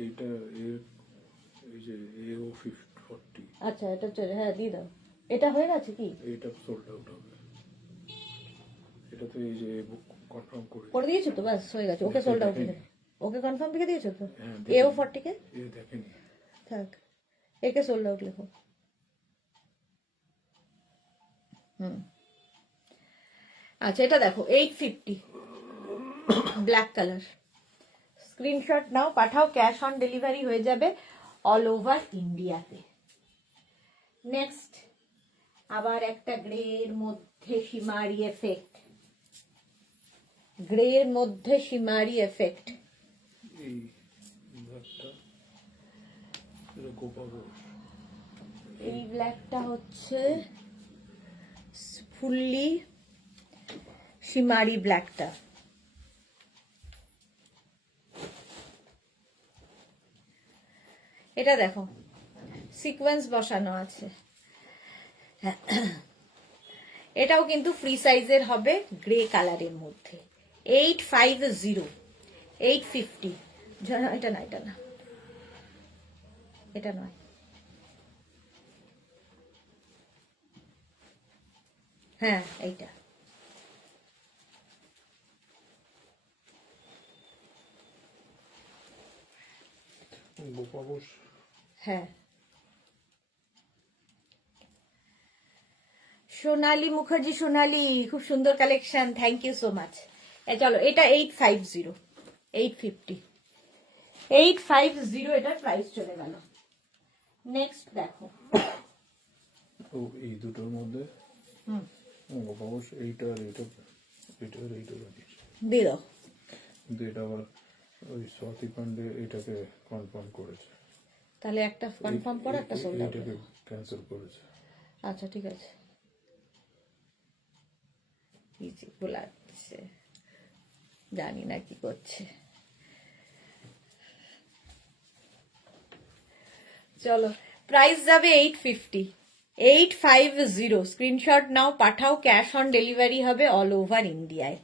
এইটা এই যে এও 40, আচ্ছা, এটা চলে, হ্যাঁ দিয়ে দাও। এটা হয়ে গেছে কি? এইটা সোল্ড আউট হবে। এটা তো এই যে বুক কনফার্ম করে করে দিয়েছো তো, ব্যাস হয়ে গেছে। ওকে সোল্ড আউট লিখে, ওকে কনফার্ম লিখে দিয়েছো তো। হ্যাঁ, এও 40 কে এ দেখেনি। থাক, একে সোল্ড আউট লেখো। আচ্ছা এটা দেখো 850 ব্ল্যাক কালার। স্ক্রিনশট নাও, পাঠাও। ক্যাশ অন ডেলিভারি হয়ে যাবে অল ওভার ইন্ডিয়াতে। নেক্সট আবার একটা গ্রের মধ্যে শিমারি এফেক্ট। গ্রের মধ্যে শিমারি এফেক্ট। এই ব্ল্যাকটা, এটা গোপাল ঘোষ। এই ব্ল্যাকটা হচ্ছে ফুললি শিমারি ব্ল্যাকটা। এটা দেখো সিকোয়েন্স বসানো আছে। এটাও কিন্তু ফ্রি সাইজের হবে, গ্রে কালারের মধ্যে। 850, 850 এটা না, এটা না, এটা নয়। হ্যাঁ এইটা। গোপাবস। হ্যাঁ, সোনালী মুখার্জি, সোনালী, খুব সুন্দর collection, thank you so much. চলো, এটা 850, 850, 850 এটার প্রাইস চলে গেল। নেক্সট দেখো। তো এই দুটোর মধ্যে গোপাবস এইটা আর এইটা দিয়ে দাও। কিন্তু এটা আবার ওই স্বাতি পান্ডে এটাকে কনফার্ম করেছে, তাহলে একটা কনফার্ম করো, একটা সোল্ড আউট। এটাকে ক্যান্সেল করেছে। আচ্ছা ঠিক আছে, ইজি বলাচ্ছে, জানি না কি করছে। চলো, প্রাইস যাবে 850, 850। স্ক্রিনশট নাও, পাঠাও, ক্যাশ অন ডেলিভারি হবে অল ওভার ইন্ডিয়ায়।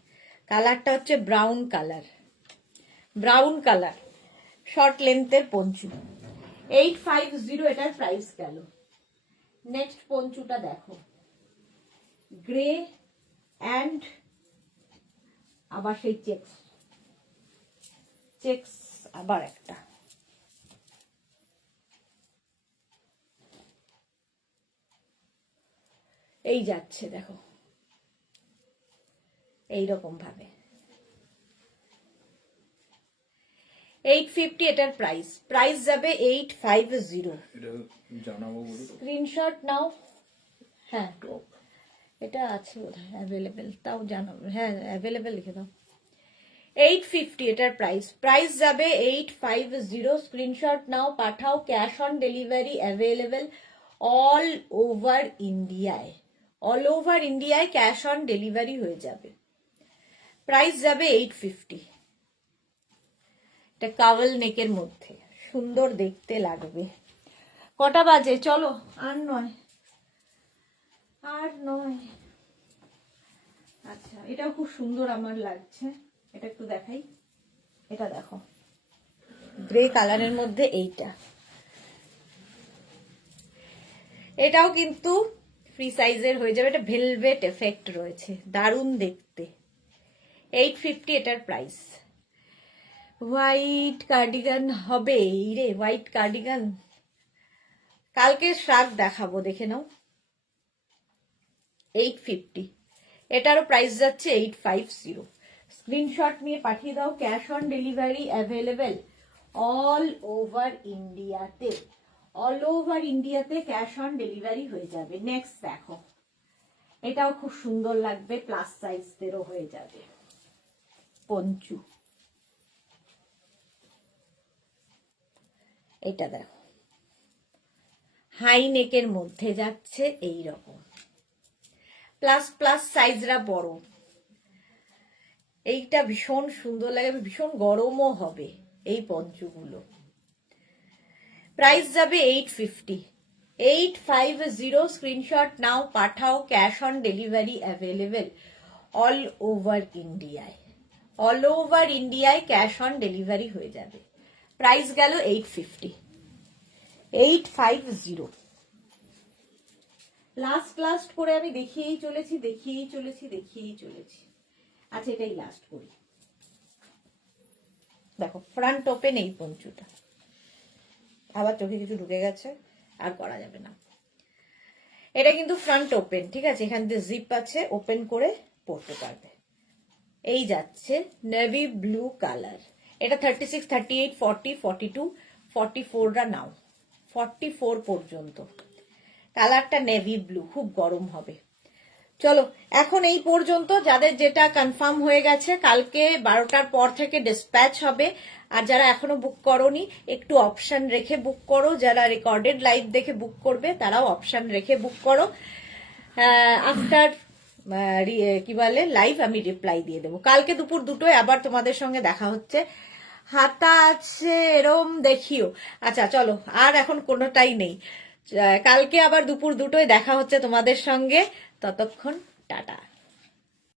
কালারটা হচ্ছে brown colour, brown colour, short লেন্থের পঞ্চু। 850 এটার প্রাইস গেল। নেক্সট পঞ্চুটা দেখো, গ্রে অ্যান্ড আবার সেই চেক্স, চেক্স আবার একটা। এই যাচ্ছে দেখো, এইরকম ভাবে। 850 এটার প্রাইস, প্রাইস যাবে 850। এটা জানাবো বলি তো স্ক্রিনশট নাও। হ্যাঁ টপ এটা আছে বোধহয় অ্যাভেলেবেল, তাও জানাবো। হ্যাঁ অ্যাভেলেবেল লিখে দাও। 850 এটার প্রাইস, প্রাইস যাবে 850। স্ক্রিনশট নাও, পাঠাও, cash on delivery available all over ইন্ডিয়ায়। অল ওভার ইন্ডিয়ায় ক্যাশ অন ডেলিভারি হয়ে যাবে। প্রাইস যাবে 850। এটা কাওয়াল নেকের মধ্যে সুন্দর দেখতে লাগবে। কটা বাজে? চলো, আর নয়, আর নয়। আচ্ছা, এটাও খুব সুন্দর আমার লাগছে, এটা একটু দেখাই। এটা দেখো, গ্রে কালারের মধ্যে এইটা, এটাও কিন্তু ফ্রি সাইজের হয়ে যাবে। এটা ভেলভেট এফেক্ট রয়েছে, দারুণ দেখতে। 850 এটার প্রাইস। হোয়াইট কার্ডিগান হবে রে, হোয়াইট কার্ডিগান কালকে শার্ট দেখাবো, দেখে নাও। 850, এটারও প্রাইস যাচ্ছে 850। স্ক্রিনশট নিয়ে পাঠিয়ে দাও, cash on delivery available all over ইন্ডিয়াতে। অল ওভার ইন্ডিয়াতে ক্যাশ অন ডেলিভারি হয়ে যাবে। নেক্সট দেখো, এটাও খুব সুন্দর লাগবে, প্লাস সাইজদেরও হয়ে যাবে। পঞ্চু, এটা দেখো, হাই নেকের মধ্যে যাচ্ছে এই রকম, প্লাস প্লাস সাইজরা বড়। এইটা ভীষণ সুন্দর লাগে, ভীষণ গরমও হবে এই পঞ্চুগুলো। প্রাইস যাবে 850, 850। স্ক্রিনশট নাও, পাঠাও, cash on delivery available all over ইন্ডিয়ায়। অল ওভার ইন্ডিয়ায় ক্যাশ অন ডেলিভারি হয়ে যাবে। প্রাইস গেল 850, 850। লাস্ট করে আমি দেখিয়েই চলেছি। আচ্ছা, এটাই লাস্ট করি। দেখো, ফ্রন্ট ওপেন এই পঞ্চুটা, আবার চোখে কিছু ঢুকে গেছে, আর করা যাবে না। এটা কিন্তু ফ্রন্ট ওপেন, ঠিক আছে, এখান দিয়ে জিপ আছে, ওপেন করে পরতে পারবে। এই যাচ্ছে নেভি ব্লু কালার। এটা 36, 38, 40, 42, 44রা নাও, 44 পর্যন্ত। কালারটা নেভি ব্লু, খুব গরম হবে। চলো, এখন এই পর্যন্ত। যাদের যেটা কনফার্ম হয়ে গেছে, কালকে 12টার পর থেকে ডিসপ্যাচ হবে। আর যারা এখনো বুক করোনি, একটু অপশন রেখে বুক করো। যারা রেকর্ডেড লাইভ দেখে বুক করবে, তারাও অপশন রেখে বুক করো। আফটার কি বলে লাইভ আমি রিপ্লাই দিয়ে দেবো। কালকে দুপুর 2টোয় আবার তোমাদের সঙ্গে দেখা হচ্ছে। হাতা আছে এরম দেখিও। আচ্ছা চলো, আর এখন কোনোটাই নেই। কালকে আবার দুপুর 2টোয় দেখা হচ্ছে তোমাদের সঙ্গে। ততক্ষণ টাটা।